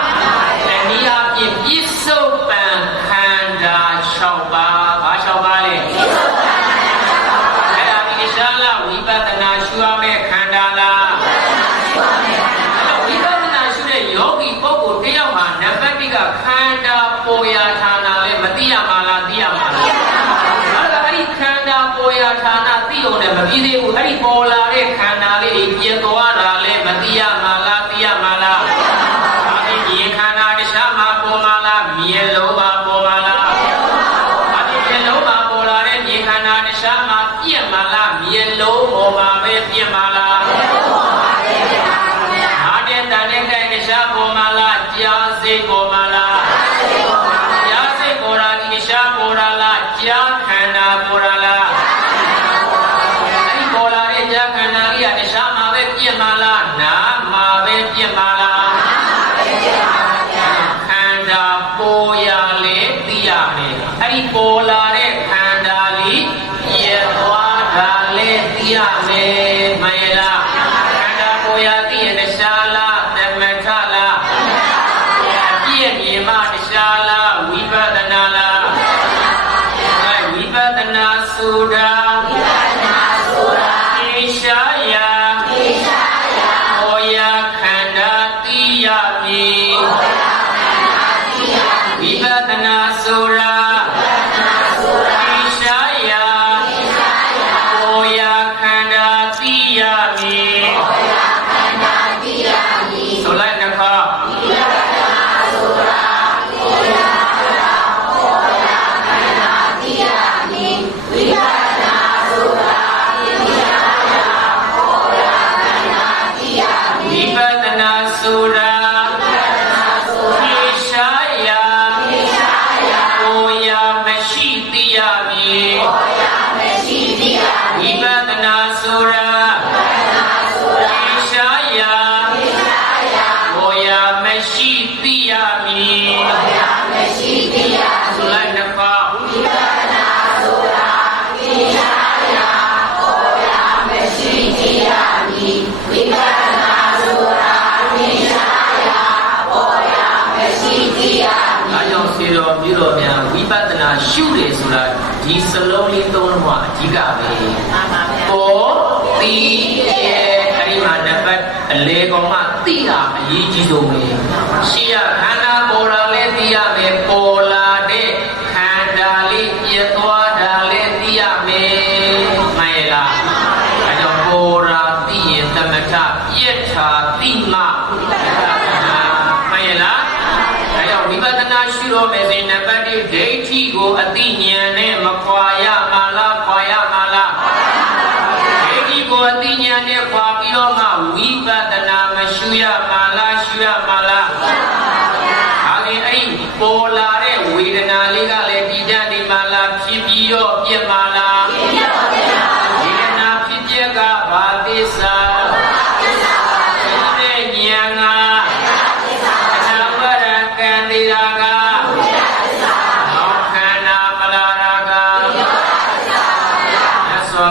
တနည်းအားဖြင့်ပြစ္ဆုတ်ပံခန္ဓာ6ပါးဘာ6ပါးလဲပြစ္ဆုတ်ပံခန္ဓာ6ပါးအဲ့ဒါဒီရှားလားဝိပဿနာရှုရမယ်ခန္ဓာလားဝိပဿနာရှုတဲ့ယောဂီပုဂ္ဂိုလ်တယောက်ဟာနံပါတ်1ကခန္ဓာပေါ်ရာဌာနလည်းမသိရမှာလားသိရမှာလားအဲ့ဒီခန္ဓာပေါ်ရာဌာနသိုံနဲ့မပြီးသေးဘူးအဲ့ဒီပေါ်လာတဲ့ခန္ဓာလေးပြည့်သွားတာလည်းမသိရမှာလားသိရမှာလားအဲ့ဒီခန္ဓာတရားမှာပေါ်မှာလားမြင်လုံးမှာပေါ်မှာလားအဲ့ဒီမြင်လုံးမှာပေါ်လာတဲ့ဒီခန္ဓာတရားမှာပြည့်မှာလားမြင်လုံးပေါ်မှာပဲပြည့်မှာလားတန်တဲ့တရားပေါ်မှာလားကြားစိတ်ပေါ်မှာလားကြားစိတ်ပေါ်တာဒီရှားပေါ်တာလားကြားခန္ဓာပေါ်တာလားအဲဒီပေါ်လာတဲ့ကြားခန္ဓာကြီးကတရားမှာပဲပြည့်မှာလားနာမှာပဲပြည့်မှာလားခန္ဓာပေါ်ရလေသိရမယ်အဲဒီပေါ်လာတဲ့ခန္ဓာလေးပြည့်သွားတာလေသိရမယ်မှန်ရဲ့လားခန္ဓာပေါ်ရသိရင်တရားလားမြေမတရားလားဝိပဿနာလားဝိပဿနာဆိုတာသိရှားရာပေါ်ရာခန္ဓာသိရမည်ဝိပဿနာဆိုတာသိရှားရာပေါ်ရာခန္ဓာသိရမည်ဆိုလိုက်တစ်ခါရှုတယ်ဆိုတာဒီစလုံးလေးသုံးလုံးကအဓိကပဲပေါ်သိရဲ့အဲ့ဒီမှာနံပါတ်အလေကောင်မှသိတာအရေးကြီးဆုံးပဲရှေ့ကခန္ဓာပေါ်လာလဲသိရမယ်ပေါ်လာတဲ့ခန္ဓာလေးပြည့်သွားတာလဲသိရမယ်မှန်ရဲ့လားအဲကြောင့်ပေါ်လာသိရင်သမထပြည့်တာသိမှမှန်ရဲ့လားဝိပဿနာရှုတော့မယ်ဆိုရင်နံပါတ်1ဒိဋ္ဌိကိုအသိဉာဏ်နဲ့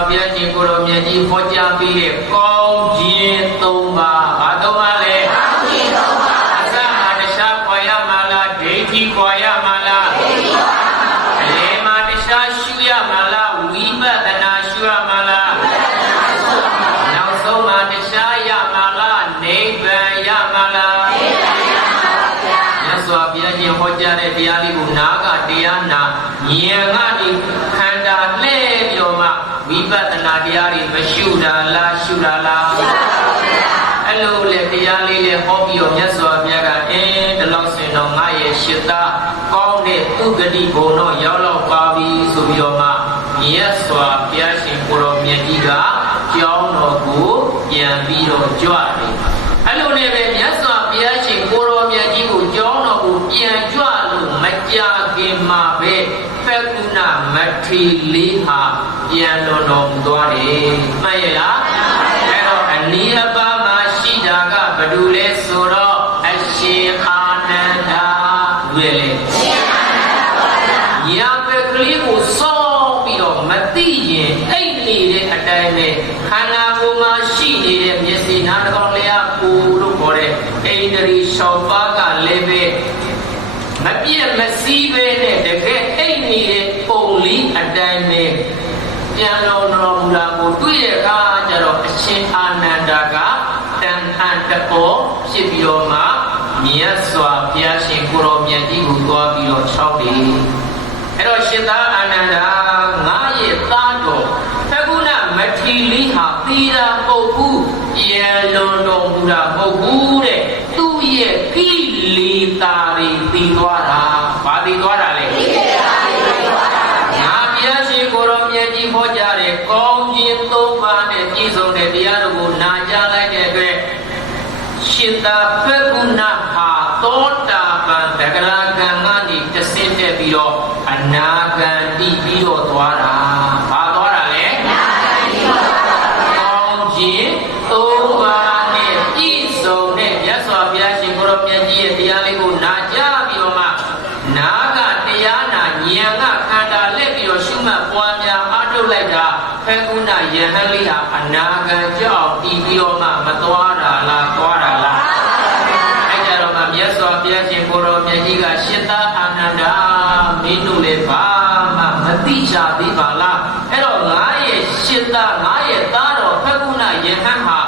ဘုရားရှင်ကိုရောမြတ်ကြီးဟောကြားပြီးတဲ့ကောင်းခြင်း၃ပါးဘာ၃ပါးလဲကောင်းခြင်း၃ပါးအစမှာတရားခေါ်ရမှာလားဒိဋ္ဌိခေါ်ရမှာလားဒိဋ္ဌိခေါ်ရမှာပါအလယ်မှာတရားရှုရမှာလားဝိပဿနာရှုရမှာလားဝိပဿနာရှုရမှာပါနောက်ဆုံးမှာတရားရမှာလားနိဗ္ဗာန်ရမှာလားနိဗ္ဗာန်ရမှာပါဗျာမြတ်စွာဘုရားရှင်ဟောကြားတဲ့တရားလေးကိုနားကတရားနာဉာဏ်ကနေခန္ဓာလှည့်ပြီးတော့မှဝိပဿနာတရားတွေမရှုတာလားရှုတာလားရှုပါဗျာအဲ့လိုလေတရားလေးလေးဟောပြီးတော့မြတ်စွာဘုရားကဒီလောက်စင်တော့ငါရဲ့ရှစ်သားကောင်းတဲ့ဥဂတိဘုံတော့ရောက်တော့ပါပြီဆိုပြီးတော့မှမြတ်စွာဘုရားရှင်ကိုရောမြတ်ကြီးကကျောင်းတော်ကိုပြန်ပြီးတော့ကြွတယ်အဲ့လိုနဲ့ပဲမြတ်စွာဘုရားရှင်ကိုရောမြတ်ကြီးကိုကျောင်းတော်ကိုပြန်ကြွလို့မကြာခင်မှာပဲဖက်ကုဏမထေလေးဟာပြန်တော်မူသွားတယ်မှန်ရဲ့လားအဲ့တော့အနိယပါမှာရှိတာကဘယ်သူလဲဆိုတော့အရှင်အာနန္ဒာဝေလေရှင်အာနန္ဒာပါဗျာညာပဲကလေးကိုစောပြီးတော့မသိရင်အိတ်နေတဲ့အတိုင်းပဲခန္ဓာကိုယ်မှာရှိနေတဲ့မျက်စိနားတစ်ကောင်လျာပူလို့ခေါ်တဲ့အိန္ဒြေ6ပါးကလည်းပဲမပြည့်မစည်းပဲနဲ့တကယ်အိတ်နေတဲ့ပုံလေးအတိုင်းပဲပြန်တော်မူတာကိုတွေ့ရတာကြတော့အရှင်အာနန္ဒာကတန်ဟန်တပေါ်ဖြစ်ပြီးတော့မှမြတ်စွာဘုရားရှင်ကိုရောမြတ်ကြီးကိုသွားပြီးတော့၆တယ်အဲ့တော့ရှင်သာအာနန္ဒာငါရဲ့သားတော်သက္ကုဏမထေလေးဟာသီရာပုတ်ဘူးပြန်တော်မူတာမဟုတ်ဘူးတဲ့သူ့ရဲ့ကိလေသာတွေပြီးသွားတာဘာပြီးသွားတာလဲကိလေသာတွေပြီးသွားတာငါဘုရားရှင်ကိုရောမြတ်ကြီးဟောကြားတဲ့ကောင်းခြင်း၃ပါးနဲ့ပြည့်စုံတဲ့တရားတော်ကိုနာကြားလိုက်တဲ့အတွက်ရှင်သာဖက်ကုဏဟာသောတာပန်သက္ကရာကံကနေတဆင့်တက်ပြီးတော့အနာဂံတိပြီးတော့သွားတာဘာသွားတာလဲအနာဂံတိပြီးတော့သွားတာကောင်းခြင်း၃ပါးနဲ့ပြည့်စုံတဲ့မြတ်စွာဘုရားရှင်ကိုရောမြတ်ကြီးရဲ့တရားလေးကိုနာကြားပြီးတော့မှနာကတရားနာဉာဏ်ကခန္ဓာလက်ပြီးတော့ရှုမှတ်ပွားများအားထုတ်လိုက်တာဖက်ကုဏယဟန်လေးဟာအနာဂံကြောက်ပြီးပြီးတော့မှမသွားတာလားသွားတာလားအဲ့ကြတော့မှမြတ်စွာဘုရားရှင်ကိုရောမြတ်ကြီးကရှင်သာအာနန္ဒာမင်းတို့လည်းဘာမှမသိချသေးပါလားအဲ့တော့ငါရဲ့ရှင်သာငါရဲ့သားတော်ဖက်ကုဏယဟန်ဟာ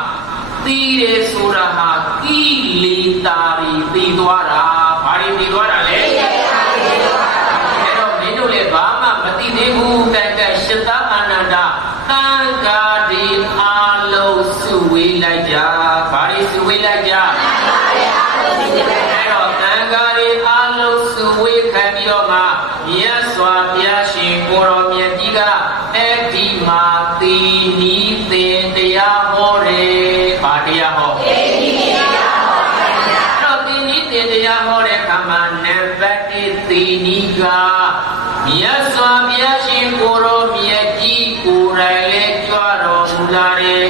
သိတယ်ဆိုတာဟာကိလေသာတွေသိသွားတာဘာတွေသိသွားတာလဲအဲ့တော့မင်းတို့လည်းဘာမှမသိသေးဘူးတန်တန်ရှင်သာအာနန္ဒာသံဃာဒီအာလုံးစုဝေးလိုက်ကြဘာတွေစုဝေးလိုက်ကြအဲ့တော့သံဃာဒီအာလုံးစုဝေးခံပြီးတော့မှမြတ်စွာဘုရားရှင်ကိုရောမြတ်ကြီးကအဲ့ဒီမှာသီနီးသင်တရားဟောတယ်ဘာတရားဟောသီနီးတရားဟောတယ်အဲ့တော့သီနီးသင်တရားဟောတဲ့အခါမှာနံပါတ်1သီနီးကမြတ်စွာဘုရားရှင်ကိုရောမြတ်ကြီးကိုယ်တိုင်လည်းကြွတော်မူလာတယ်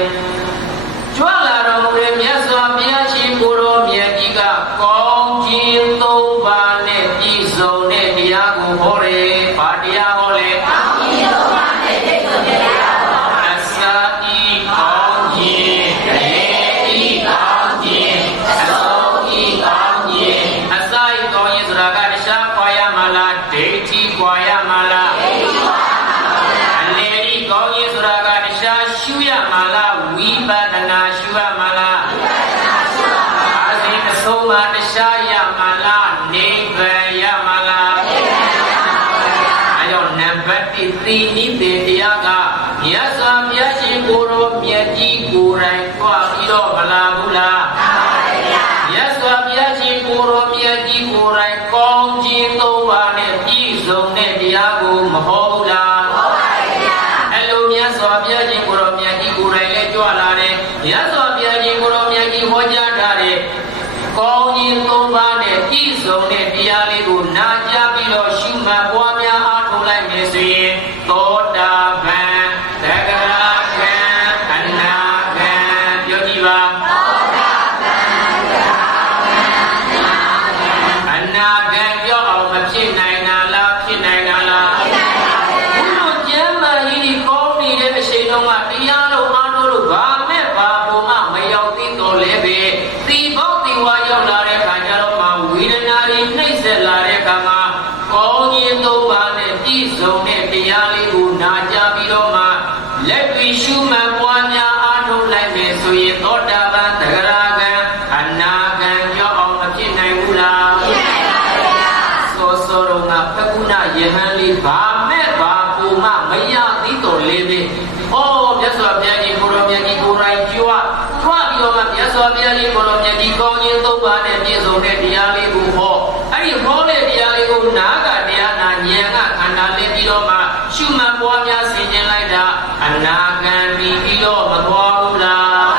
ကြွလာတော်မူတဲ့မြတ်စွာဘုရားရှင်ကိုရောမြတ်ကြီးကကောင်းခြင်း၃ပါးနဲ့ပြည့်စုံတဲ့တရားကိုဟောတယ်ဘာတရားဟောလဲကောင်းခြင်း၃ပါးနဲ့ပြည့်စုံတဲ့တရားဟောအစာဤကောင်းခြင်းရေဤကောင်းခြင်းအဆုံးဤကောင်းခြင်းအစာဤကောင်းခြင်းဆိုတာကတရားခေါ်ရမှာလားဒိဋ္ဌိခေါ်ရမှာလားဒိဋ္ဌိခေါ်ရမှာပါအလေဤကောင်းခြင်းဆိုတာကတရားရှုရမှာလားဝိပဿနာရှုရမှာလားဝိပဿနာရှုရမှာပါအစဉ်အဆုံးမှာတရားရမှာလားနိဗ္ဗာန်ရမှာလားနိဗ္ဗာန်ရမှာပါအဲကြောင့်နံပါတ်1သီနိသေတရားကမြတ်စွာဘုရားရှင်ကိုရောမြတ်ကြီးကိုယ်တိုင်ကြွပြီးတော့မလာဘူးလားမှန်ပါဗျာမြတ်စွာဘုရားရှင်ကိုရောမြတ်ကြီးကိုယ်တိုင်ကောင်းခြင်း၃ပါးနဲ့ပြည့်စုံတဲ့တရားကိုမဟောဘူးလားဟောပါဗျာအဲ့လိုမြတ်စွာဘုရားရှင်ကိုရောမြတ်ကြီးကိုယ်တိုင်လည်းကြွလာတယ်မြတ်စွာဘုရားရှင်ကိုရောမြတ်ကြီးဟောကြားထားတဲ့ကောင်းခြင်း၃ပါးနဲ့ပြည့်စုံတဲ့တရားလေးကိုနာကြားပြီးတော့ရှုမှတ်ပွားများအားထုတ်လိုက်မယ်ဆိုရင်သောတာပန်သက္ကရာကံအနာဂံပြောကြည့်ပါသောတာပန်သက္ကရာကံအနာဂံပြောအောင်မဖြစ်နိုင်တာလားဖြစ်နိုင်တာလားဖြစ်နိုင်ပါဘူးဘုလိုကျမ်းမာကြီးကောင်းနေတဲ့အချိန်တုန်းက ရှုမှတ်ပွားများအားထုတ်လိုက်မယ်ဆိုရင်သောတာပန်သဂရကံအနာကံကြောက်အောင်မဖြစ်နိုင်ဘူးလားဖြစ်နိုင်ပါဗျာသောသောတော်ကဖကုဏယဟန်လေးဘာမဲ့ဘာပူမမရသေးတော်လေးသေးဩမြတ်စွာဘုရားကြီးကိုရောမြတ်ကြီးကိုယ်တိုင်ကြွားပြီးတော့မှမြတ်စွာဘုရားကြီးကိုရောမြတ်ကြီးကောင်းခြင်းသုံးပါးနဲ့ပြည့်စုံတဲ့တရားလေးကိုဟောအဲ့ဒီဟောတဲ့တရားလေးကိုနားကတရားနာဉာဏ်ကခန္ဓာလေးပြီးတော့မှရှုမှတ်ပွားများဆင်ခြင်လိုက်တာအနာဂံပြီးတော့မသွားဘူးလား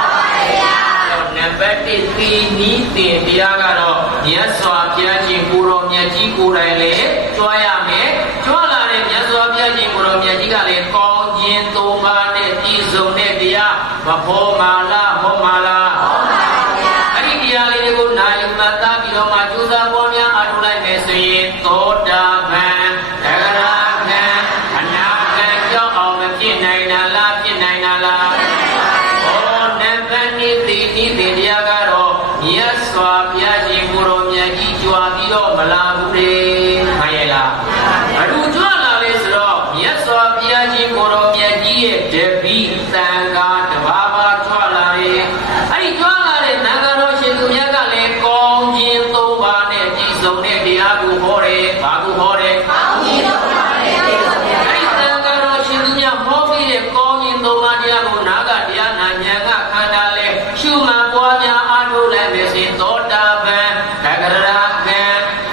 နံပါတ်1သီနီးတင်တရားကတော့မြတ်စွာဘုရားရှင်ကိုရောမြတ်ကြီးကိုယ်တိုင်လေကြွားရမယ်ကြွားလာတဲ့မြတ်စွာဘုရားရှင်ကိုရောမြတ်ကြီးကလည်းကောင်းခြင်းသုံးပါးနဲ့ပြည့်စုံတဲ့တရားမဟောမာလားဟောမာလားဟောပါဗျာအဲ့ဒီတရားလေးတွေကိုနာယုံမှတ်သားပြီးတော့မှကြိုးစားပွားများအားထုတ်လိုက်မယ်ဆိုရင်သောတာပန်သဂရကံအနာကံကြောက်အောင်မဖြစ်နိုင်တာလားဖြစ်နိုင်တာလားဟောနံပါတ်2သီနိသင်တရားကတော့မြတ်စွာဘုရားရှင်ကိုရောမြတ်ကြီးကြွားပြီးတော့မလာဘူးလေမှန်ရဲ့လားဘယ်လိုကြွားလာလဲဆိုတော့မြတ်စွာဘုရားရှင်ကိုရောမြတ်ကြီးရဲ့တပည့်သံဃာတပါးပါကြွားလာတယ်အဲ့ဒီကြွားလာတဲ့သံဃာတော်ရှင်သူမြတ်ကလည်းကောင်းခြင်းသုံးပါးနဲ့ပြည့်စုံတဲ့တရားကိုဟောတယ်ဘာကိုဟောတယ်ကောင်းခြင်းသုံးပါးနဲ့ပြည့်စုံတဲ့အဲ့ဒီသံဃာတော်ရှင်သူမြတ်ဟောပြီးတဲ့ကောင်းခြင်းသုံးပါးတရားကိုနာကတရားနာဉာဏ်ကခန္ဓာလဲရှုမှတ်ပွားများအားထုတ်လိုက်မယ်ဆိုရင်သောတာပန်သဂရကံ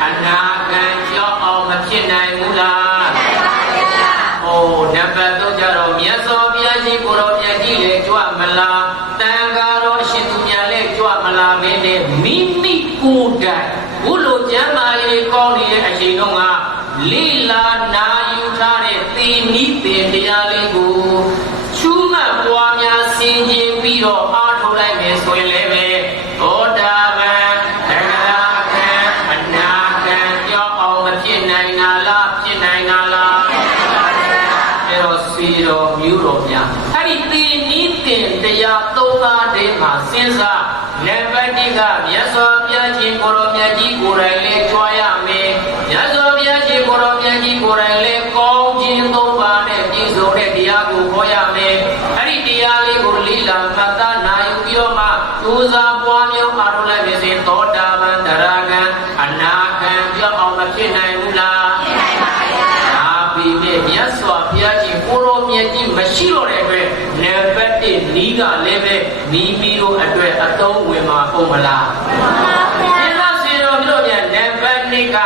အနာကံကြောက်အောင်မဖြစ်နိုင်ဘူးလားဖြစ်နိုင်ပါဗျာဟိုနံပါတ်3ကျတော့မြတ်စွာဘုရားရှင်ကိုရောမြတ်ကြီးလေကြွမလားတန်ဃာတော်ရှင်သူများလေကြွမလားမင်းနဲ့မိမိကိုယ်တိုင်ဘုလိုကျမ်းမာရေးကောင်းနေတဲ့အချိန်တုန်းကလိလာနာယူထားတဲ့သီနိသင်တရားလေးကိုရှုမှတ်ပွားများဆင်ခြင်ပြီးတော့အားထုတ်လိုက်မယ်ဆိုရင်လည်းပဲသောတာပန်သဂရကံအနာကံကြောက်အောင်မဖြစ်နိုင်တာလားဖြစ်နိုင်တာလားအဲ့တော့စီတော်မျိုးတော်များအဲ့ဒီသီနိသင်တရားသုံးပါးတည်းမှာစဉ်းစားနံပါတ်1ကမြတ်စွာဘုရားရှင်ကိုရောမြတ်ကြီးကိုယ်တိုင်လေးကြွားရမယ်မြတ်စွာဘုရားရှင်ကိုရောမြတ်ကြီးကိုယ်တိုင်လေးကောင်းခြင်းသုံးပါးနဲ့ပြည့်စုံတဲ့တရားကိုဟောရမယ်အဲ့ဒီတရားလေးကိုလိလာမှတ်သားနာယူပြီးတော့မှကြိုးစားပွားများအားထုတ်လိုက်ပြီဆိုရင်သောတာပန်သရကံအနာကံကြောက်အောင်မဖြစ်နိုင်ဘူးလားဖြစ်နိုင်ပါဗျာဒါပေမဲ့မြတ်စွာဘုရားရှင်ကိုရောမြတ်ကြီးမရှိတော့တဲ့အတွက်နံပါတ်1နီးကလည်းပဲမိမိတို့အတွက်အသုံးဝင်မှာပုံမလားမှန်ပါဗျာဒီလိုစီတော်တို့ပြန်နံပါတ်2က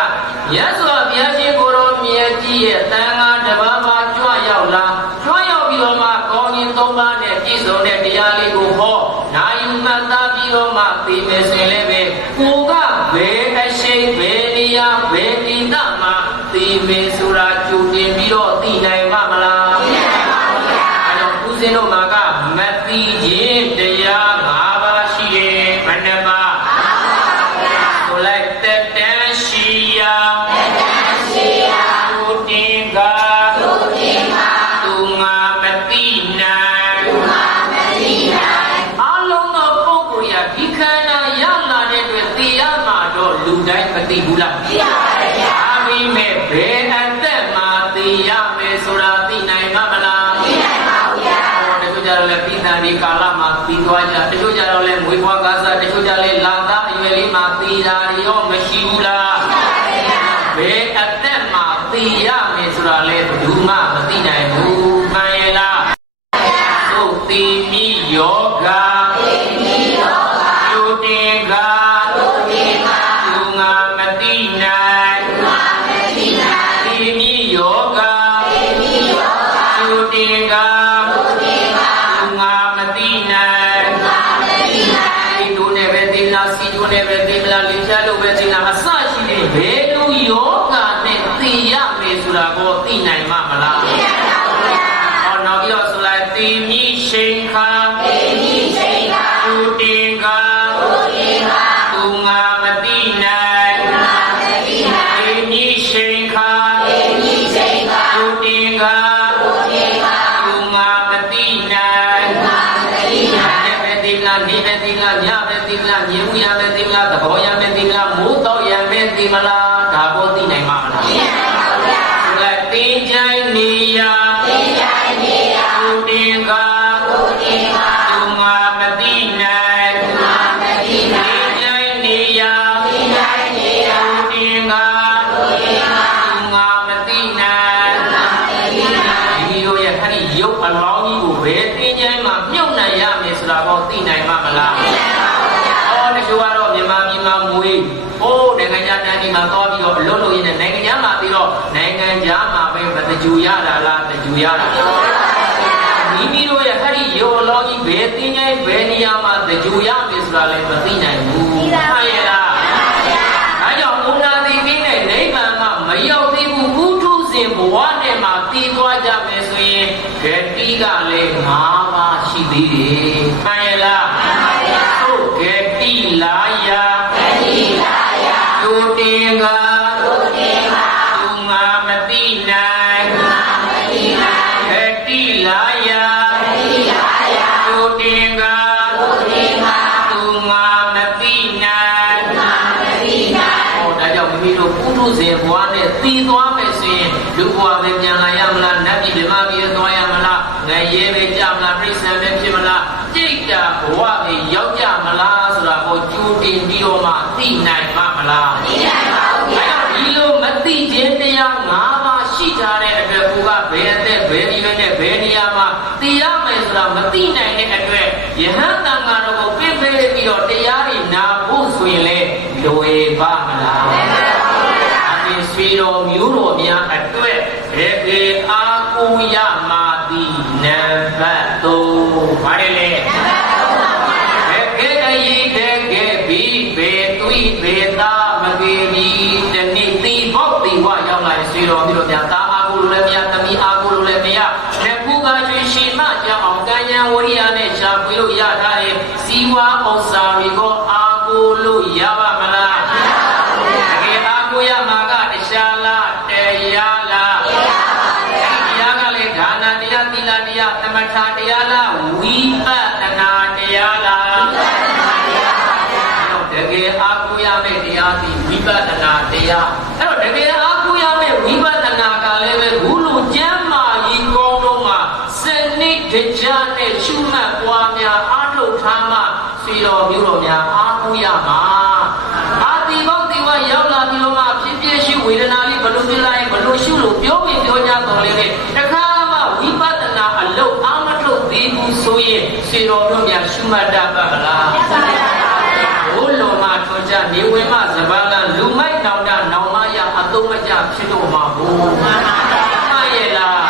မြတ်စွာဘုရားရှင်ကိုရောမြတ်ကြီးရဲ့တန်ခါတပါးပါကြွရောက်လာကြွရောက်ပြီးတော့မှကောင်းခြင်းသုံးပါးနဲ့ပြည့်စုံတဲ့တရားလေးကိုဟောနာယူမှတ်သားပြီးတော့မှသိမယ်ဆိုရင်လည်းပဲကိုကဘယ်အရှိန်ဘယ်နေရာဘယ်ဒီတမှာသိမယ်ဆိုတာကြိုတင်ပြီးတော့သိနိုင်ပါမလားသိနိုင်ပါဘူးဗျာအဲတော့ဦးဇင်းတို့မှာကမသိခြင်းတရား5ပါးရှိရဲ့ဘယ်နှပါးဆိုလိုက်တက်တန်းရှိရာသူတင်ကသူငါမသိနိုင်အလုံးသောပုဂ္ဂိုလ်ရဒီခန္ဓာရလာတဲ့အတွက်သိရမှာတော့လူတိုင်းမသိဘူးလားသိပါပါဗျာအမိမဲ့ဘယ်အသက်မှာသိရမယ်ဆိုတာသိနိုင်မှာမလားသိနိုင်ပါဘူးဗျာတချို့ကြတော့လည်းပြည်သားဒီကာလမှာသိသွားကြတချို့ကြတော့လည်းမွေးဖွားကားစားတချို့ကြလည်းလာသားအရွယ်လေးမှာသိတာရောမရှိဘူးလားသိပါပါဗျာဘယ်အသက်မှာသိရမယ်ဆိုတာလည်းဘယ်သူမှမသိနိုင်ဘူးမှန်ရဲ့လားသို့သိမိယောဂယုတင်ကသူငါမသိနိုင်သိမိယောဂယုတင်ကသူငါမသိနိုင်ဒီတို့နဲ့ပဲသိလားစီတို့နဲ့ပဲသိလားလိချလို့ပဲသိလားအစရှိတဲ့ဘယ်လိုယောဂနဲ့သိရမယ်ဆိုတာကိုသိနိုင်မှာမလားသိနိုင်ပါဘူးဗျာဟောနောက်ပြီးတော့ဆိုလိုက်သိမိရှိန်ခါသူတင်ကသူငါမသိနိုင်သိမိရှိန်ခါသူတင်ကသူငါမသိနိုင်နေပဲသိလားနေပဲသိလားညပဲသိလားညဦးရပဲသိလားသဘောရပဲသိလားမိုးတော့ရပဲသိမလားဒါကိုသိနိုင်မှာမလားသိနိုင်ပါဘူးဗျာဆိုလိုက်သိချိုင်းနေရသူတင်က ကြူရတာလားတကြူရတာမိမိတို့ရဲ့အဲ့ဒီယောလောကြီးဘယ်သိနိုင်ဘယ်နေရာမှာတကြူရမယ်ဆိုတာလည်းမသိနိုင်ဘူးဟုတ်ရဲ့လားဒါကြောင့်ဘုရားသခင်နဲ့နိဗ္ဗာန်မှာမရောက်သေးဘူးဘုထုစဉ်ဘဝနဲ့မှာတည်သွားကြမယ်ဆိုရင်ဂတိကလည်း၅ပါးရှိသေးတယ်ဟုတ်ရဲ့လားသို့ဂတိလာယတို့တင်ကသူငါမသိနိုင်ဂတိလာယတို့တင်ကသူငါမသိနိုင်ဟောဒါကြောင့်မိမိတို့ပုထုဇဉ်ဘဝနဲ့တည်သွားမယ်ဆိုရင်လူဘဝပဲပြန်လာရမလားနတ်ပြည်ဓမ္မပြည်သွားရမလားငရဲပဲကြမလားပြိဿံပဲဖြစ်မလားကြိတ်တာဘဝပဲရောက်ကြမလားဆိုတာကိုကြိုတင်ပြီးတော့မှသိနိုင်မှာမလားသိနိုင်ပါဘူးဗျာဒီလိုမသိခြင်းတရား၅ပါးရှိထားတဲ့အတွက်ကိုကဘယ်အသက်ဘယ်ဒီပဲနဲ့ဘယ်နေရာမှာသိရမယ်ဆိုတာမသိနိုင်တဲ့အတွက်ယဟန်တန်ဃာတော်ကိုပြည့်ပြည့်ပြီးတော့တရားတွေနာဖို့ဆိုရင်လေလွယ်ပါမလားအပြင်ဆွေတော်မျိုးတော်များအတွက်ဘယ်ပေအားကိုရမှာဒီနံပါတ်3ဘာလဲလဲဆွေတော်မျိုးတို့များတာအားကိုလိုလည်းမရသမီးအားကိုလိုလည်းမရလက်ခုကရွှေရှိမှကြောင်းအောင်ကံဉာဏ်ဝရိယနဲ့ရှားပွေလို့ရထားတဲ့စီဝါဥစ္စာတွေကိုအားကိုလို့ရပါမလားတကယ်အားကိုရမှာကတရားလားတရားလားတရားကလည်းဒါနတရားသီလတရားသမထတရားလားဝိပဿနာတရားလားတကယ်အားကိုရမယ့်တရားဒီဝိပဿနာတရားအဲ့တော့တကယ်အားကိုရမယ့်ဝိပဿနာကလည်းပဲဘုလိုကျမ်းမာကြီးကောင်းတော့မှစနစ်တကျနဲ့ရှုမှတ်ပွားများအားထုတ်ထားမှဆွေတော်မျိုးတော်များအားကိုရမှာအာတိဘောတိဝရောက်လာပြီးတော့မှဖြစ်ဖြစ်ရှိဝေဒနာလေးဘလို့ဖြစ်လာရင်ဘလို့ရှုလို့ပြောပြီးပြောကြတော့လေတခါမှဝိပဿနာအလုပ်အားမထုတ်သေးဘူးဆိုရင်ဆွေတော်မျိုးများရှုမှတ်တတ်ပါမလားဘုလိုမှထွန်ကြနေဝင်မှစပါးလလူမိုက်နောင်တနောင်မရအသုံးမကျဖြစ်တော့မှာဘုမှန်ရဲ့လား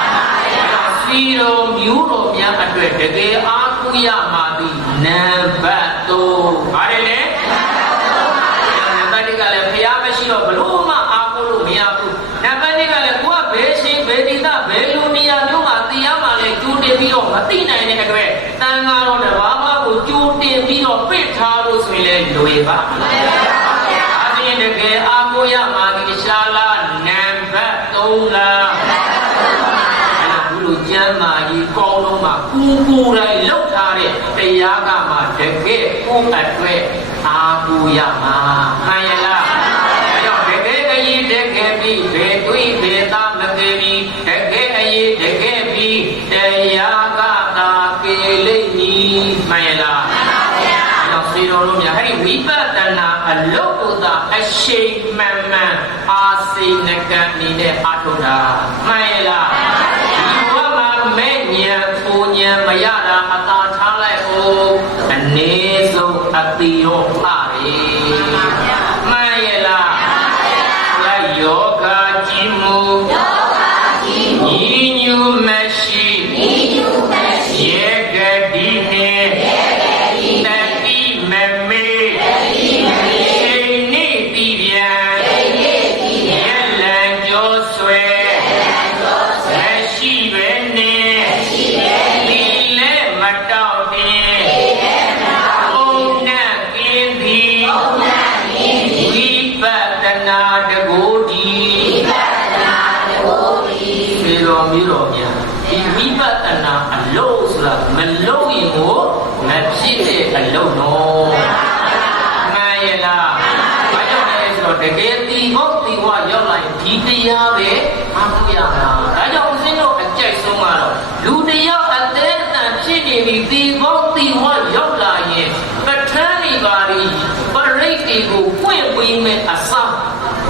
စီတော်မျိုးတော်များအတွက်တကယ်အားကိုးရမှာဒီနံပါတ်3ဘာလဲလဲနံပါတ်1ကလည်းဖျားမရှိတော့ဘလို့မှအားကိုးလို့မရဘူးနံပါတ်2ကလည်းကိုကဘယ်ရှင်ဘယ်ဒီသဘယ်လိုနေရာမျိုးမှာသိရမှလဲကြိုးတင်ပြီးတော့မသိနိုင်တဲ့အတွက်တန်ဃာတော်တစ်ပါးပါးကိုကြိုးတင်ပြီးတော့ပြစ်ထားလို့ဆိုရင်လည်းလွယ်ပါအပြင်တကယ်အားကိုးရမှာဒီရှားလားနံပါတ်3လားကျမ်းမာကြီးကောင်းလုံးမှာကိုတိုင်းလောက်ထားတဲ့တရားကမှတကယ်ကိုအတွက်အားကိုရမှာမှန်ရလားအဲတော့တကယ်အရေးတကယ်ပြီးဘယ်တွေးဘယ်သားမကယ်ပြီးတကယ်အရေးတကယ်ပြီးတရားကသာပေလိမ့်မည်မှန်ရလားမှန်ပါဗျာအဲတော့ဆွေတော်တို့များအဲ့ဒီဝိပဿနာအလုပ်ကိုသာအရှိန်မှန်မှန်အာစိနကံနေတဲ့အားထုတ်တာမှန်ရလားမဲ့ဉာဏ်ပူဉာဏ်မရတာအသာထားလိုက်ဖို့အနည်းဆုံးအတိရောပါလေမှန်ရဲ့လားလိုက်ယောဂကြီးမှုညီညူမရှိရေကတိနဲ့တတိမမေချိန်နေပြီပြန်ရက်လံကြောဆွဲရှိပဲနေဒီလဲမတောက်တင်ဘုံနဲ့ကင်းသည်ဝိပဿနာတကိုယ်ဒီသေတော်မျိုးတော်များဒီဝိပဿနာအလုံးဆိုတာမလုံးရင်ကိုမဖြစ်တဲ့အလုံးတော့မှန်ရဲ့လားဘာကြောင့်လဲဆိုတော့တကယ်ဒီဟုတ်ဒီဝရောက်လာရင်ဒီတရားပဲအားကိုးရတာဒါကြောင့်ဦးဇင်းတို့အကြိုက်ဆုံးကတော့လူတယောက်အသေးအတန်ဖြစ်နေပြီဒီဟုတ်ဒီဝရောက်လာရင်ပဋ္ဌာန်းတွေပါရီပရိတ်တွေကိုပွင့်ပေးမယ်အစ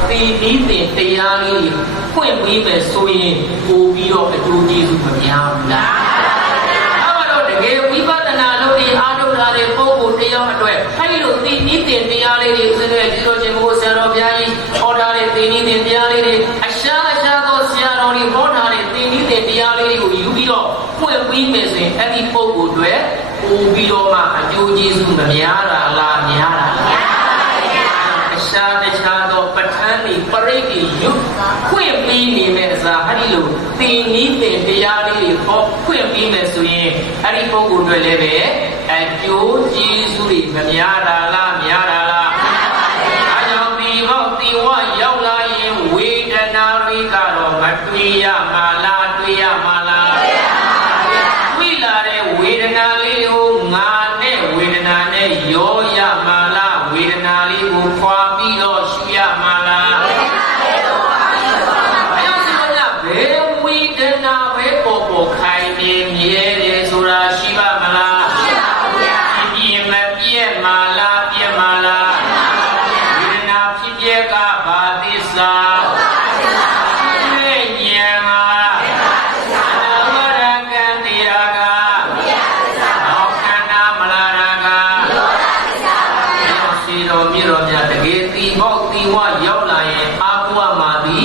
ဒီနည်းတင်တရားလေးပွင့်ပေးမယ်ဆိုရင်ပို့ပြီးတော့အကျိုးကျေးဇူးမများဘူးလားတကယ်ဝိပဿနာလုပ်ပြီးအားထုတ်လာတဲ့ပုဂ္ဂိုလ်တယောက်အတွက်အဲ့လိုသိနည်းတင်တရားလေးတွေဦးဇင်းရဲ့ဒီလိုချင်းကိုဆရာတော်ဘုရားကြီးဟောထားတဲ့သိနည်းတင်တရားလေးတွေအရှားသောဆရာတော်တွေဟောထားတဲ့သိ ပြီးမယ်ဆိုရင်အဲ့ဒီပုဂ္ဂိုလ်တွေပို့ပြီးတော့မှအကျိုးကျေးဇူးမများတာလားများတာလားတခြားသောပဋ္ဌာန်းဒီပရိသေယုခွင့်ပြီးနေမဲ့အစားအဲ့ဒီလိုသင်နည်းသင်တရားလေးတွေဟောခွင့်ပြီးမယ်ဆိုရင်အဲ့ဒီပုဂ္ဂိုလ်တွေလည်းပဲအကျိုးကျေးဇူးတွေမများတာလားများတာလားအားကြောင့်ဒီဘောက်ဒီဝရောက်လာရင်ဝေဒနာတွေကတော့မတွေ့ရမှာလားတွေ့ရမှာလားတွေ့လာတဲ့ဝေဒနာလေးကိုငါနဲ့ဝေဒနာနဲ့ရောရမှာလားဝေဒနာလေးကိုခွာပြီးတော့ရှုရမှာလားဘယ်ဝေဒနာပဲပေါ်ခိုင်နေမြဲတယ်ဆိုတာရှိပါမလားရှိပါဘူးဗျာပြင်းမပြည့်မှာလားပြည့်မှာလားဝေဒနာဖြစ်ပြကဘာသစ္စာရောက်လာရင်အာဘွားမှာဒီ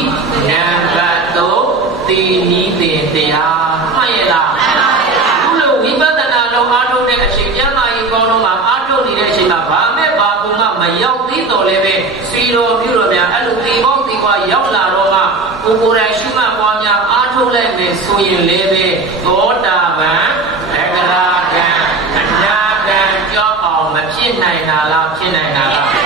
နံပါတ်3သီနီးတင်တရားမှတ်ရလားမှန်ပါဗျာခုလိုဝိပဿနာလုံးအားထုတ်တဲ့အချိန်ကျမ်းမာရေးကောင်းတော့မှအားထုတ်နေတဲ့အချိန်မှာဘာမဲ့ဘာပုံမှမရောက်သေးတော့လည်းပဲစီတော်ပြုတော်များအဲ့လိုဒီဘောက်ဒီကွာရောက်လာတော့မှကိုယ်တိုင်ရှုမှတ်ပွားများအားထုတ်လိုက်မယ်ဆိုရင်လည်းပဲသောတာပန်သက္ကရာကံအနာကံကြောက်အောင်မဖြစ်နိုင်တာလားဖြစ်နိုင်တာလား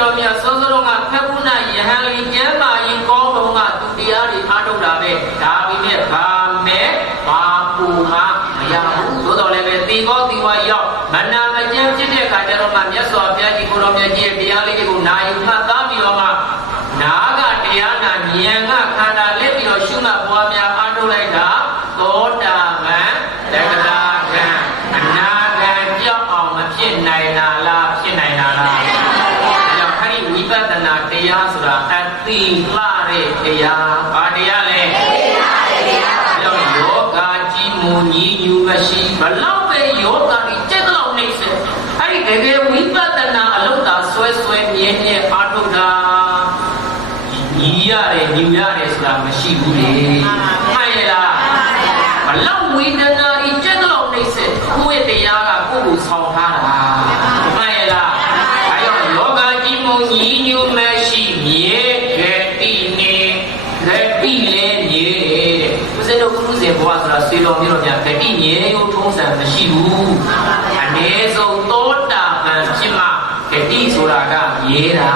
တော်မြတ်စောစောကဖက်ခုနယဟန်လေးကျမ်းမာရင်ကောင်းတော့ကသူတရားတွေအားထုတ်တာပဲဒါပေမဲ့ဘာမဲ့ဘာပူမှမရဘူးသို့တော်လည်းပဲတီကောတီဝါရောက်မနာမကျမ်းဖြစ်တဲ့အခါကျတော့မှမြတ်စွာဘုရားကြီးကိုတော်မြတ်ကြီးရဲ့တရားလေးတွေကိုနာယူမှတ်သားပြီးတော့မှနာကတရားနာဉာဏ်ကခန္ဓာလက်ပြီးတော့ရှုမှတ်ပွားများအားထုတ်လိုက်တာသောတာပန်သက္ကရာကံအနာကံကြောက်အောင်မဖြစ်နိုင်တာလားဖြစ်နိုင်တာလားဝိပဿနာတရားဆိုတာအတိလှတဲ့တရားဘာတရားလဲတရားကြောင့်ယောဂကြီးမူညီညူမရှိဘလောက်ပဲယောဂကြီးစက်တော့နေစေအဲ့ဒီတကယ်ဝိပဿနာအလုပ်သာဆွဲမြဲအားထုတ်တာညီရတယ်ဆိုတာမရှိဘူးလေမှန်ရလားဘလောက်ဝိဒနာကြီးစက်တော့နေစေကိုယ့်တရားကကိုယ့်ကိုဆောင်ထားတာမှန်ရလားညီညွတ်မရှိမြေကတိနေလက်တိလဲမြေဦးဇင်းတို့ကုသဇင်ဘဝဆိုတာဆွေတော်မျိုးတော်များကတိမြေကိုထုံးစံမရှိဘူးအနည်းဆုံးသောတာပန်ဖြစ်မှကတိဆိုတာကမြေတာ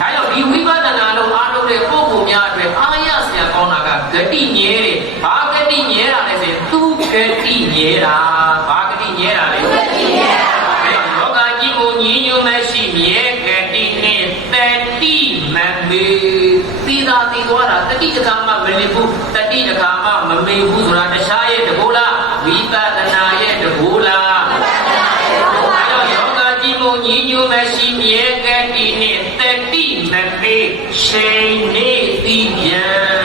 ဒါကြောင့်ဒီဝိပဿနာလုံးအားထုတ်တဲ့ပုဂ္ဂိုလ်များအတွက်အားရစရာကောင်းတာကကတိမြေတယ်ဘာကတိမြေတာလဲဆိုရင်သူကတိမြေတာဘာကတိမြေတာလဲကတိမြေတာယောဂကြီးကိုညီညွတ်မရှိမြေကတိနေတတိမမေသီသာတိသွားတာတတိတခါမှမလင်ဘူးတတိတခါမှမမေဘူးဆိုတာတခြားရဲ့တကူလားဝိပဿနာရဲ့တကူလားအဲတော့ယောဂကြီးကိုညီညွတ်မရှိမြေကတိနေတတိမမေချိန်နေသိပြန်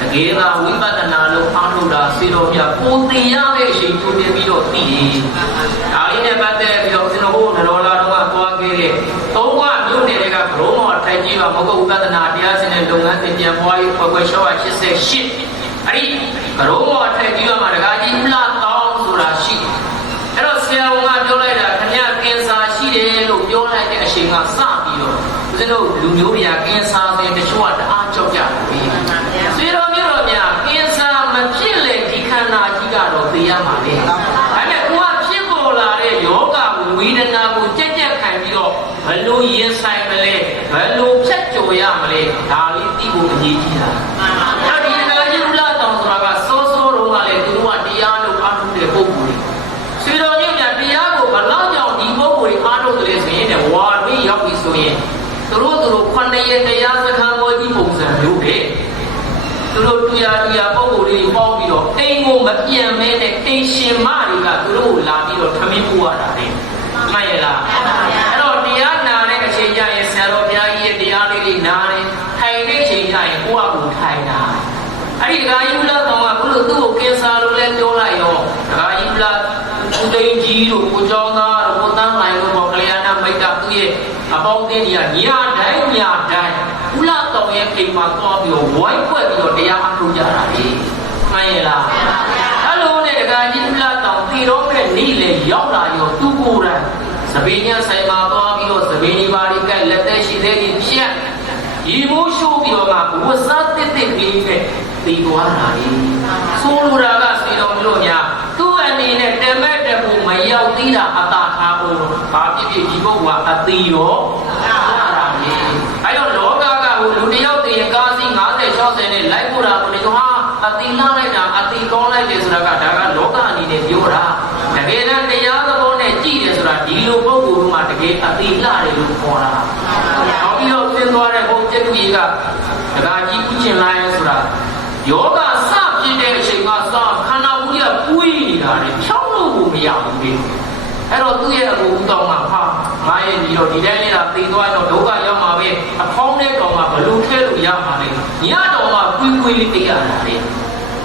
တကယ်သာဝိပဿနာလို့အားထုတ်တာစေတော်ပြပုံတင်ရတဲ့အချိန်ထူနေပြီးတော့သိရင်ဒါလေးနဲ့ပတ်သက်ပြီးတော့ကျွန်တော်ဟိုနရောလာတော့သွားခဲ့တဲ့သုံးကမြို့နယ်တွေကဘရုံးတော်ထိုင်ကြီးပါမဟုတ်ဘူးဝိပဿနာတရားစင်တဲ့လုပ်ငန်းစဉ်ပြန်ပွားရေးဖွဲ့ခွဲရှော့88အဲ့ဒီဘရုံးတော်ထိုင်ကြီးပါမှာတကားကြီးဥလာတောင်းဆိုတာရှိအဲ့တော့ဆရာဝန်ကပြောလိုက်တာခင်ဗျာကင်ဆာရှိတယ်လို့ပြောလိုက်တဲ့အချိန်ကစပြီးတော့ကျွန်တော်လူမျိုးတွေကကင်ဆာတွေတချို့ကတအားကြောက်ကြတယ်ဆွေတော်မျိုးတော်များကင်ဆာမဖြစ်လေဒီခန္ဓာကြီးကတော့သိရမှာလေဒါနဲ့ကိုကဖြစ်ပေါ်လာတဲ့ယောဂဝေဒနာကိုကြက်ကြက်ခံပြီးတော့ဘယ်လိုရင်ဆိုင်မလဲဘယ်လိုဖြတ်ကျော်ရမလဲဒါလေးသိဖို့အရေးကြီးတာအဲ့ဒီကကြီးဥလာတောင်ဆိုတာကစောစောတော့ကလည်းသူတို့ကတရားလို့အားထုတ်တဲ့ပုဂ္ဂိုလ်တွေဆွေတော်မျိုးများတရားကိုဘလောက်ကြောင့်ဒီပုဂ္ဂိုလ်တွေအားထုတ်တယ်ဆိုရင်ဝါမင်းရောက်ပြီဆိုရင်သူတို့9ရက်တရားစခန်းပေါ်ကြီးပုံစံမျိုးပဲသူတို့တရားပုဂ္ဂိုလ်တွေပေါင်းပြီးတော့အိမ်ကိုမပြန်မဲနဲ့အိမ်ရှင်မတွေကသူတို့ကိုလာပြီးတော့ထမင်းပို့ရတာလေမှန်ရလားအဲ့တော့တရားနာတဲ့အချိန်ကျရင်ဆရာတော်ဘုရားကြီးရဲ့တရားလေးတွေနားတယ်ထိုင်တဲ့အချိန်ကျရင်ကိုယ့်အကူထိုင်တာအဲ့ဒီဒကာကြီးလာတော့ကဘုလို့သူ့ကိုကင်ဆာလို့လည်းပြောလိုက်ရောဒကာကြီးလာဦးသိန်းကြီးတို့ကိုကျောင်းသားတို့ကိုတန်းနိုင်တို့ပေါ့ကလျာဏမိတ်တာသူ့ရဲ့အပေါင်းအသင်းကြီးကညာတိုင်းဦးလာတော်ရဲ့အိမ်မှာသွားပြီးတော့ဝိုင်းဖွဲ့ပြီးတော့တရားအထုတ်ကြတာလေမှန်ရလားအဲ့လိုနဲ့ တော့မဲ့နေ့လေရောက်လာရောသူ့ကိုယ်တိုင်သပင်းညာဆိုင်မှာသွားပြီးတော့သပင်းဒီပါရီကလက်သက်ရှိသေးတယ်ဖြတ်ဒီမိုးရှိုးပြီးတော့မှဝစားတစ်တစ်လေးနဲ့တည်သွားတာလေဆိုလိုတာကစေတော်မျိုးများသူ့အနေနဲ့တမက်တပူမရောက်သေးတာအတာထားဖို့ဘာဖြစ်ဖြစ်ဒီပုဂ္ဂိုလ်ကအတိရောအဲ့တော့လောကကဟိုလူတယောက်တည်းကားစီ50 60နဲ့လိုက်ပို့တာကိုဒီဟာအတိလာလိုက်တာအတိကောင်းလိုက်တယ်ဆိုတာကဒါကလောကအနေနဲ့ပြောတာတကယ်တမ်းတရားသဘောနဲ့ကြည့်တယ်ဆိုတာဒီလိုပုဂ္ဂိုလ်ကမှတကယ်အတိလာတယ်လို့ခေါ်တာနောက်ပြီးတော့သင်သွားတဲ့ဘုံကျက်တူကြီးကဒါကကြီးဥကျင်လာရဲဆိုတာယောဂစဖြစ်တဲ့အချိန်ကစခန္ဓာကိုယ်ကပွေးနေတာလေဖြောင်းလို့ကိုမရဘူးလေအဲ့တော့သူ့ရဲ့အကူတောင်းမှာဟာငါရဲ့ဒီတော့ဒီတိုင်းနေတာသိသွားတော့ဒုက္ခရောက်မှာပဲအဖောင်းနဲ့တော်မှာဘလို့ထဲလို့ရမှာလဲညတော်မှာကွေးကွေးလေးသိရတာလေ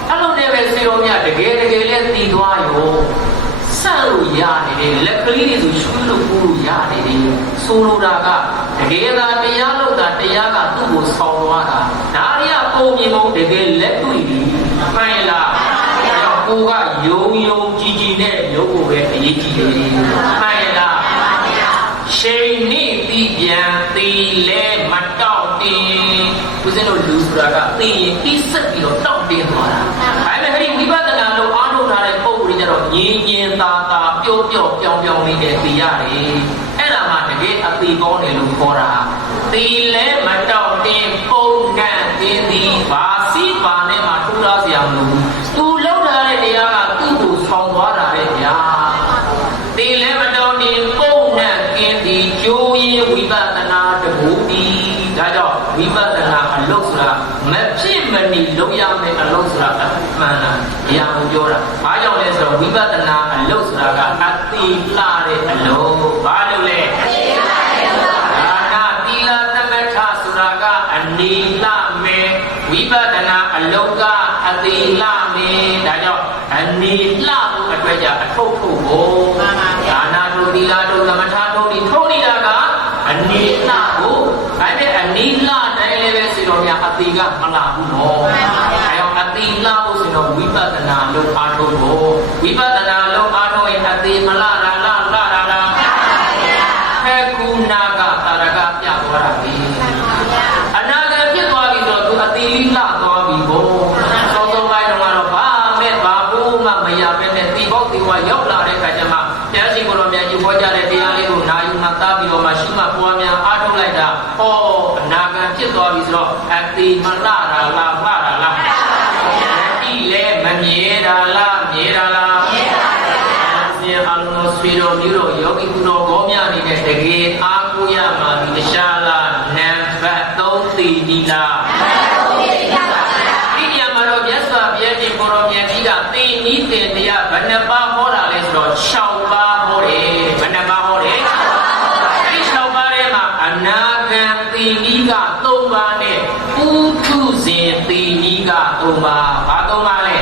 အဲ့လိုနဲ့ပဲစေတော်မြတ်တကယ်တကယ်လဲသိသွားရောဆန့်လို့ရနေတယ်လက်ကလေးတွေဆိုရွှေ့လို့ပူလို့ရနေတယ်ဆိုလိုတာကတကယ်သာတရားလို့တာတရားကသူ့ကိုဆောင်းသွားတာဒါရီကပုံမြင်ပုံတကယ်လက်တွေ့ပြီးမှန်လားကိုကယုံကြည်ကြည်နဲ့ရုပ်ကိုပဲအရေးကြီးတယ်မှန်လားရှိန်နေပြီးပြန်တီလဲမတောင့်တင်ဦးဇင်းတို့လူဆိုတာကသိရင်ပြီးဆက်ပြီးတော့တောင့်တင်သွားတာဒါပေမဲ့ဟဲ့ဝိပဿနာလို့အားထုတ်ထားတဲ့ပုံစံကြတော့ငြင်းငင်းသာသာပျော့ပျော့ပြောင်းပြောင်းလေးနဲ့သိရတယ်အဲ့ဒါမှတကယ်အသိကောင်းတယ်လို့ခေါ်တာတီလဲမတောင့်တင်ပုံကန့်တင်သည်ဘာစီပါနဲ့မှထူထားစရာမလိုဘူးသူလောက်ထားတဲ့တရားကသူ့ကိုဆောင်းသွားတာပဲဗျာတီလဲမတောင့်တင်ပုံနဲ့ကင်းသည်ကျိုးရင်ဝိပဿနာတဘူတီဒါကြောင့်ဝိပဿနာအလုပ်ဆိုတာမဖြစ်မနေလုပ်ရမယ့်အလုပ်ဆိုတာအမှန်လားအရာကိုပြောတာဘာကြောင့်လဲဆိုတော့ဝိပဿနာအလုပ်ဆိုတာကအတိလှတဲ့အလုပ်ဘာလို့လဲဒါနာတိလသမထဆိုတာကအနိလမေဝိပဿနာအလုပ်ကအတိလှမေဒါကြောင့်အနိလဖို့အတွက်ကြအထုတ်ဖို့ကိုဒါနာတို့တိလတို့သမထတို့ဒီထုံးနေတာကအနိလကိုဒါပေမဲ့အနိလတိုင်းလည်းပဲစီတော်များအတိကမလာဘူးနော်အဲတော့အတိလဖို့ဆိုတော့ဝိပဿနာလို့အားထုတ်ဖို့ဝိပဿနာလို့အားထုတ်ရင်အတိမလာတာလားဟဲ့ကုနာကတာရကပြသွားတာပဲအနာဂတ်ဖြစ်သွားပြီဆိုတော့သူအတိလိလာသွားပြီဘို့သောသောပိုင်းတော့ဘာမဲ့ဘာဘူးမှမရပဲနဲ့ဒီဘောက်ဒီဝါရောက်လာတဲ့ခါကျမှတရားရှိခိုးတော်များကြီးဟောကြားတဲ့တရားလေးကိုနာယူမှသားပြီးတော့မှရှိမှပွားများအားထုတ်လိုက်တာဟောအနာဂတ်ဖြစ်သွားပြီဆိုတော့အတိမလာတာလားမှားတာလားဒီလေမမြဲတာလားမြဲတာလားမြဲပါဗျာအလုံးစုံဆွေတော်မျိုးတော်ယောဂီကုတော်ကောင်းများနေတဲ့တကယ်အားကိုးရမှာဒီတရားလားနံပါတ်3တီဒီလားဒီညမှာတော့မြတ်စွာဘုရားရှင်ကိုရောမြတ်ကြီးကသိနီးတင်တရားဘယ်နှပါဟောတာလဲဆိုတော့6ပါဟောတယ်ဘယ်နှပါဟောတယ်အဲဒီ6ပါထဲမှာအနာဂံသိနီးက3ပါနဲ့ပုထုဇဉ်သိနီးက3ပါဘာ3ပါလဲ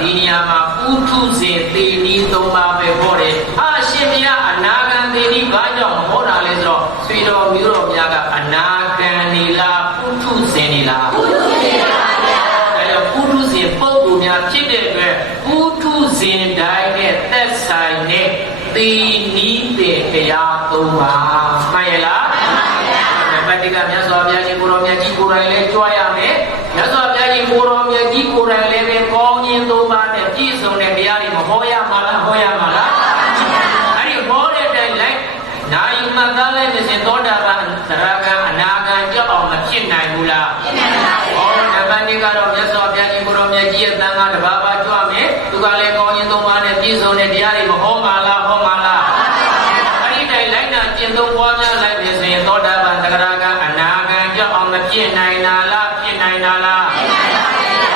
ဒီနေရာမှာပုထုဇဉ်သေနီး3ပါးပဲဟောတယ်။အာရှင်ဘုရားအနာဂံသေနီးဘာကြောင့်ဟောတာလဲဆိုတော့ဆွေတော်မျိုးတော်များကအနာဂံနေလားပုထုဇဉ်နေလားပုထုဇဉ်ပါဗျာ။ဒါကြောင့်ပုထုဇဉ်ပုဂ္ဂိုလ်များဖြစ်တဲ့အတွက်ပုထုဇဉ်တိုင်းနဲ့သက်ဆိုင်တဲ့သေနီးတဲ့တရား3ပါးမှန်ရဲ့လားမှန်ပါဗျာ။ဗတ္တိကမြတ်စွာဘုရားရှင်ကိုရောမြတ်ကြီးကိုယ်တိုင်လည်းကြွားရမယ်။မြတ်စွာဘုရားရှင်ကိုရောမြတ်ကြီးကိုယ်တိုင်လည်းပဲကောင်းခြင်း3ပါးနဲ့ပြည့်စုံတဲ့တရားတွေမဟောရမှာလားဟောရမှာလားအဲ့ဒီဟောတဲ့အတိုင်းလိုက်နာယုမသားလိုက်မစင်သောတာပန်သရဂံအနာဂံကြောက်အောင်မဖြစ်နိုင်ဘူးလားဖြစ်နိုင်ပါဘူးဟောနံပါတ်2ကတော့မြတ်စွာဘုရားရှင်ကိုရောမြတ်ကြီးရဲ့သံဃာတစ်ပါးပါကြွမယ်သူကလည်းကောင်းခြင်း3ပါးနဲ့ပြည့်စုံတဲ့တရားတွေမဟောမှာလားဟောမှာလားအဲ့ဒီတိုင်းလိုက်နာကျင့်သုံးပွားများလိုက်ပြီဆိုရင်သောတာပန်သရဂံအနာဂံကြောက်အောင်မဖြစ်နိုင်တာလားဖြစ်နိုင်တာလားဖြစ်နိုင်ပါ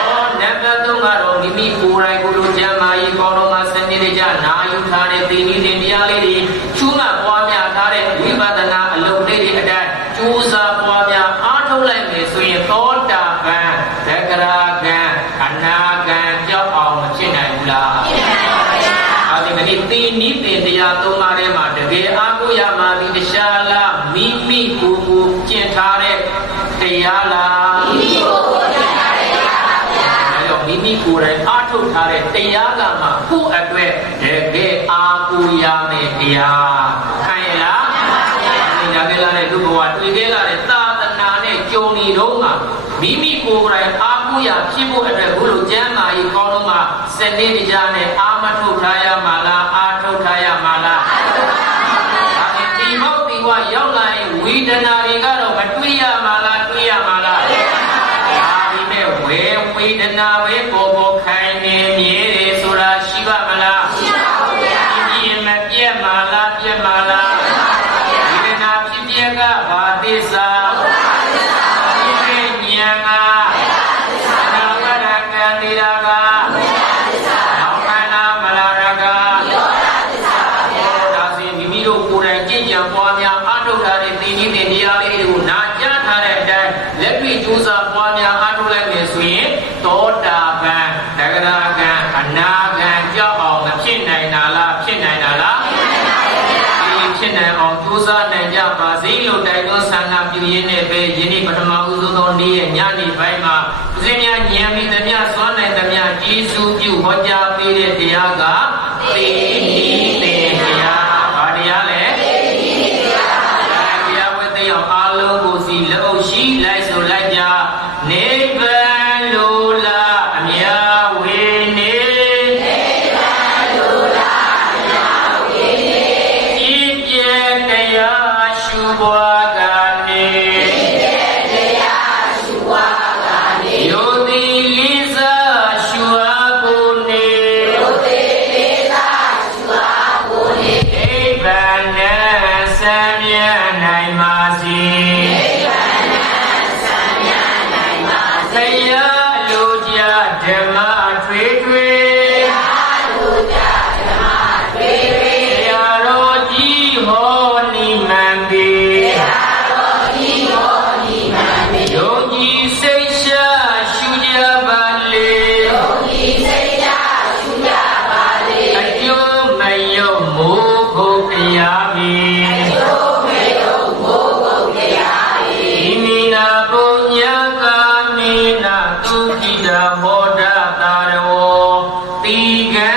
ဘူးနံပါတ်3ကတော့မိမိကိုယ်တိုင်ကိုယ်လိုကျမ်းမာရေးကောင်းတော်မှာစနစ်တကျနာယူထားတဲ့သိနည်းတင်တရားလေးတွေချူးမှပွားများထားတဲ့ဝိပဿနာအလုပ်လေးတွေအတိုင်းကြိုးစားပွားများအားထုတ်လိုက်မယ်ဆိုရင်သောတာပန်သက္ကရာဂံအနာဂံကြောက်အောင်မဖြစ်နိုင်ဘူးလားဖြစ်နိုင်ပါဗျာအဲဒီမနေ့သိနည်းတင်တရား3ပါးထဲမှာတကယ်အားကိုးရမှာဒီတရားလားမိမိကိုယ်ကိုကျင့် တရားလားမိမိကိုယ်တိုင်အားထုတ်ထားတဲ့တရားကမှကိုယ့်အတွက်တကယ်အားကိုးရမယ်တရားခံရလားညာခဲ့လာတဲ့လူဘဝတွေ့ခဲ့လာတဲ့သာသနာနဲ့ကြုံနေတော့မှမိမိကိုယ်တိုင်အားကိုးရဖြစ်ဖို့အတွက်ဘုလိုကျမ်းမာရေးကောင်းလို့မှစနေကြနဲ့အားမထုတ်ထားရမှာလားအားထုတ်ထားရမှာလားဒီမောက်ဒီဝရောက်လာရင်ဝေဒနာတွေကတော့မတွေ့ရမှာလားတွေ့ရမှာလားဝေဒနာဝေပေါ်ပေါ်ခိုင်နေမြဲတယ်ဆိုတာရှိပါမလားရှိပါဘူးဗျာဒီမပြတ်မှာလားပြတ်မှာလားဝေဒနာဖြစ်ပြကဘာသစ္စာဒီဉာဏ်ကနာဝရကံဒီရာကနောက်ခန္ဓာမလာရကဒါစီမိမိတို့ကိုယ်တိုင်ကြင်ကြံပွားများအားထုတ်ထားတဲ့သင်္ကြီးတဲ့တရားလေးတွေကိုနာကြားထားတဲ့အတိုင်းလက်တွေ့ကြိုးစားပွားများအားထုတ်လိုက်မယ်ဆိုရင်သောတာပန်တဂရကံအနာကံကြောက်အောင်မဖြစ်နိုင်တာလားဖြစ်နိုင်တာလားဖြစ်နိုင်အောင်ကြိုးစားနိုင်ကြပါစေလို့တိုက်တွန်းဆန္ဒပြုရင်းနဲ့ပဲယနေ့ပထမဦးဆုံးသောနေ့ရဲ့ညနေပိုင်းမှာဦးဇင်းများဉာဏ်မိသမျှစွမ်းနိုင်သမျှကျေးဇူးပြုဟောကြားပေးတဲ့တရားကသေနိသေတရားဘာတရားလဲတရားဝဲသိအောင်အားလုံးကိုစီလက်အုပ်ရှိလိုက်ဆိုလိုက်ကြနိဗ္ဗာန်လိုလားအမြဝေနေနိဗ္ဗာန်လိုလားအမြဝေနေဤပြည့်တရားရှုပွားကနေဤပြည့်တရားရှုပွားကနေယုတိလေးစားရှုအားကိုနေယုတိလေးစားရှုအားကိုနေနိဗ္ဗာန်နဲ့ဆံမြတ်နိုင်ပါစေတရားလိုကြဓမ္မထွေထွေတရားလိုကြဓမ္မထွေထွေတရားတော်ကြီးဟောနိမံပေတရားတော်ကြီးဟောနိမံပေယုံကြည်စိတ်ရှာရှုကြပါလေယုံကြည်စိတ်ရှာရှုကြပါလေအကျိုးမယုံမိုးဖို့တရားမီအကျိုးမယုံမိုးဖို့တရားမီဤမိနာပုညကာမေနာတုခိတာမောဒတာရောတိကံ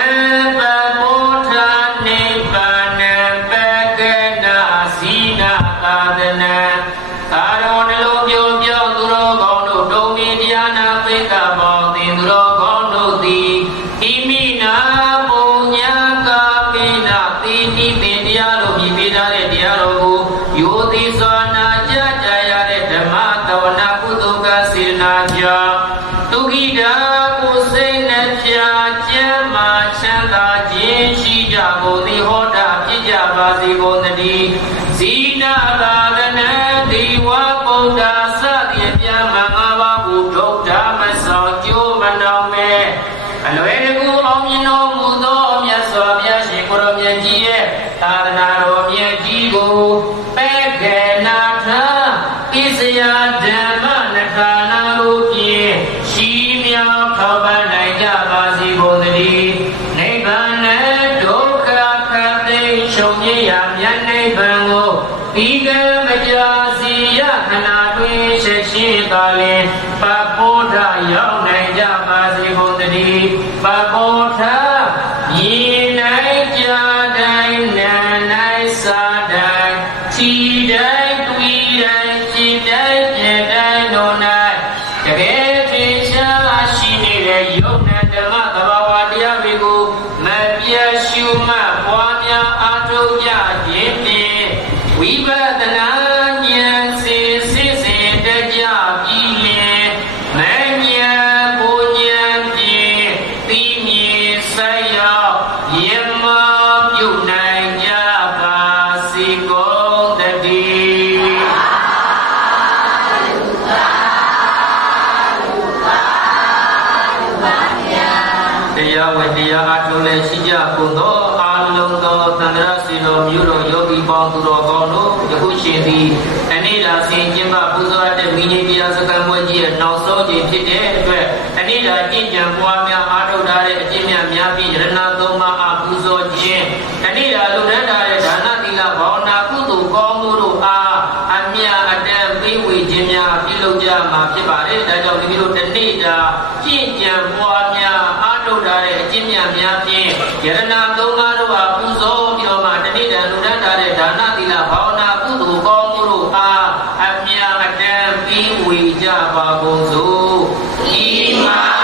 ပမောထာနိဗ္ဗာနံပကနာစီနာသာသနာသာရောနှလုံးပြောပြောသူတော်ကောင်းတို့ဒုံမီတရားနာပိဋကပေါင်းသင်သူတော်ကောင်းတို့သည်ဣမိနာပုညကာမေနာတိနိသင်တရားလို့မြည်ပေးထားတဲ့တရားတော်ကိုယောတိသောနာကြကြရတဲ့ဓမ္မသဝနာကုသိုလ်ကစေနာကြောင့်တုခိတာကိုစိတ်နှပြကျမ်းမာချမ်းသာခြင်းရှိကြကုန်သည်ဟောတာဖြစ်ကြပါစေကုန်သတည်းဇီနာသာသနာဒီဝပုဒ္ဒါစသည်ပြမငါးပါးကိုဒုက္ခမဆောင်ကျိုးမနှောင်မဲ့အလွယ်တကူအောင်မြင်တော်မူသောမြတ်စွာဘုရားရှင်ကိုရောမြတ်ကြီးရဲ့သာသနာတော်မြတ်ကြီးကိုပဲ့ကေနာထဣစယာဓမ္မနထာနာကိုဖြင့်ရှိမြောက်ထောက်ပံ့နိုင်ကြပါစေကုန်သတည်းနိဗ္ဗာန်နဲ့ဒုက္ခခတ်သိမ်းချုပ်ငြိမ်းရာမြတ်နိဗ္ဗာန်ကိုဒီကံမကြာစီရခဏတွင်ချက်ရှိသာလင်ပပောဓရောက်နိုင်ကြပါစေကုန်သတည်းပပောဓမြင်နိုင်ကြတိုင်းနာနိုင်စာတိုင်းခြိတိုင်းတွေ့တိုင်းကြည်တိုင်းပြတိုင်းတို့၌တကယ်ထင်ရှားရှိနေတဲ့ယုံနဲ့ဓမ္မသဘာဝတရားတွေကိုမပြတ်ရှုမှတ်ပွားများအားထုတ်ကြခြင်းဖြင့်ဝိပဿနာဉာဏ်စစ်စစ်တကြပြီးလင်မဉဏ်ပူဉဏ်ဖြင့်သိမြင်ဆက်ရောက်ယမပြုနိုင်ကြပါစေကုန်သတည်းတရားဝင်တရားအားထုတ်လည်းရှိကြကုန်သောအာလုံးသောသန္တရစီတော်မျိုးတော်ယောဂီပေါင်းသူတော်ကောင်းတို့ယခုရှင်သည်အနိဒာဆင်ကျင်းပပူဇော်တဲ့မိညီတရားစခန်းပွဲကြီးရဲ့နောက်ဆုံးချိန်ဖြစ်တဲ့အတွက်အနိဒာကျင့်ကြံပွားများအားထုတ်ထားတဲ့အကျင့်များပြီးယရဏသုံးပါးအားပူဇော်ခြင်းအနိဒာလူရန်တာတဲ့ဒါနသီလဘာဝနာကုသိုလ်ကောင်းမှုတို့အားအမြတ်အတန်ပေးဝေခြင်းများ များပြုလုပ်ကြမှာဖြစ်ပါတယ်ဒါကြောင့်ဒီလိုတစ်နေ့တာပြည့်ကြံပွားများအားထုတ်ထားတဲ့အကျင့်များများဖြင့်ယရဏသုံးပါးတို့ဟာပူဇော်ပြီးတော့မှတနေ့တန်လူတန်းထားတဲ့ဒါနသီလဘာဝနာကုသိုလ်ကောင်းမှုတို့အားအမြတ်အတန်ပြီးဝေကြပါကုန်စို့ဤမာ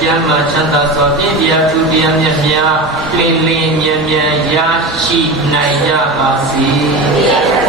ကျမ်းမာချမ်းသာစွာပြည့်ပြည့်ထူးတရားမြတ်များလင်းလင်းမြဲမြဲရရှိနိုင်ကြပါစေ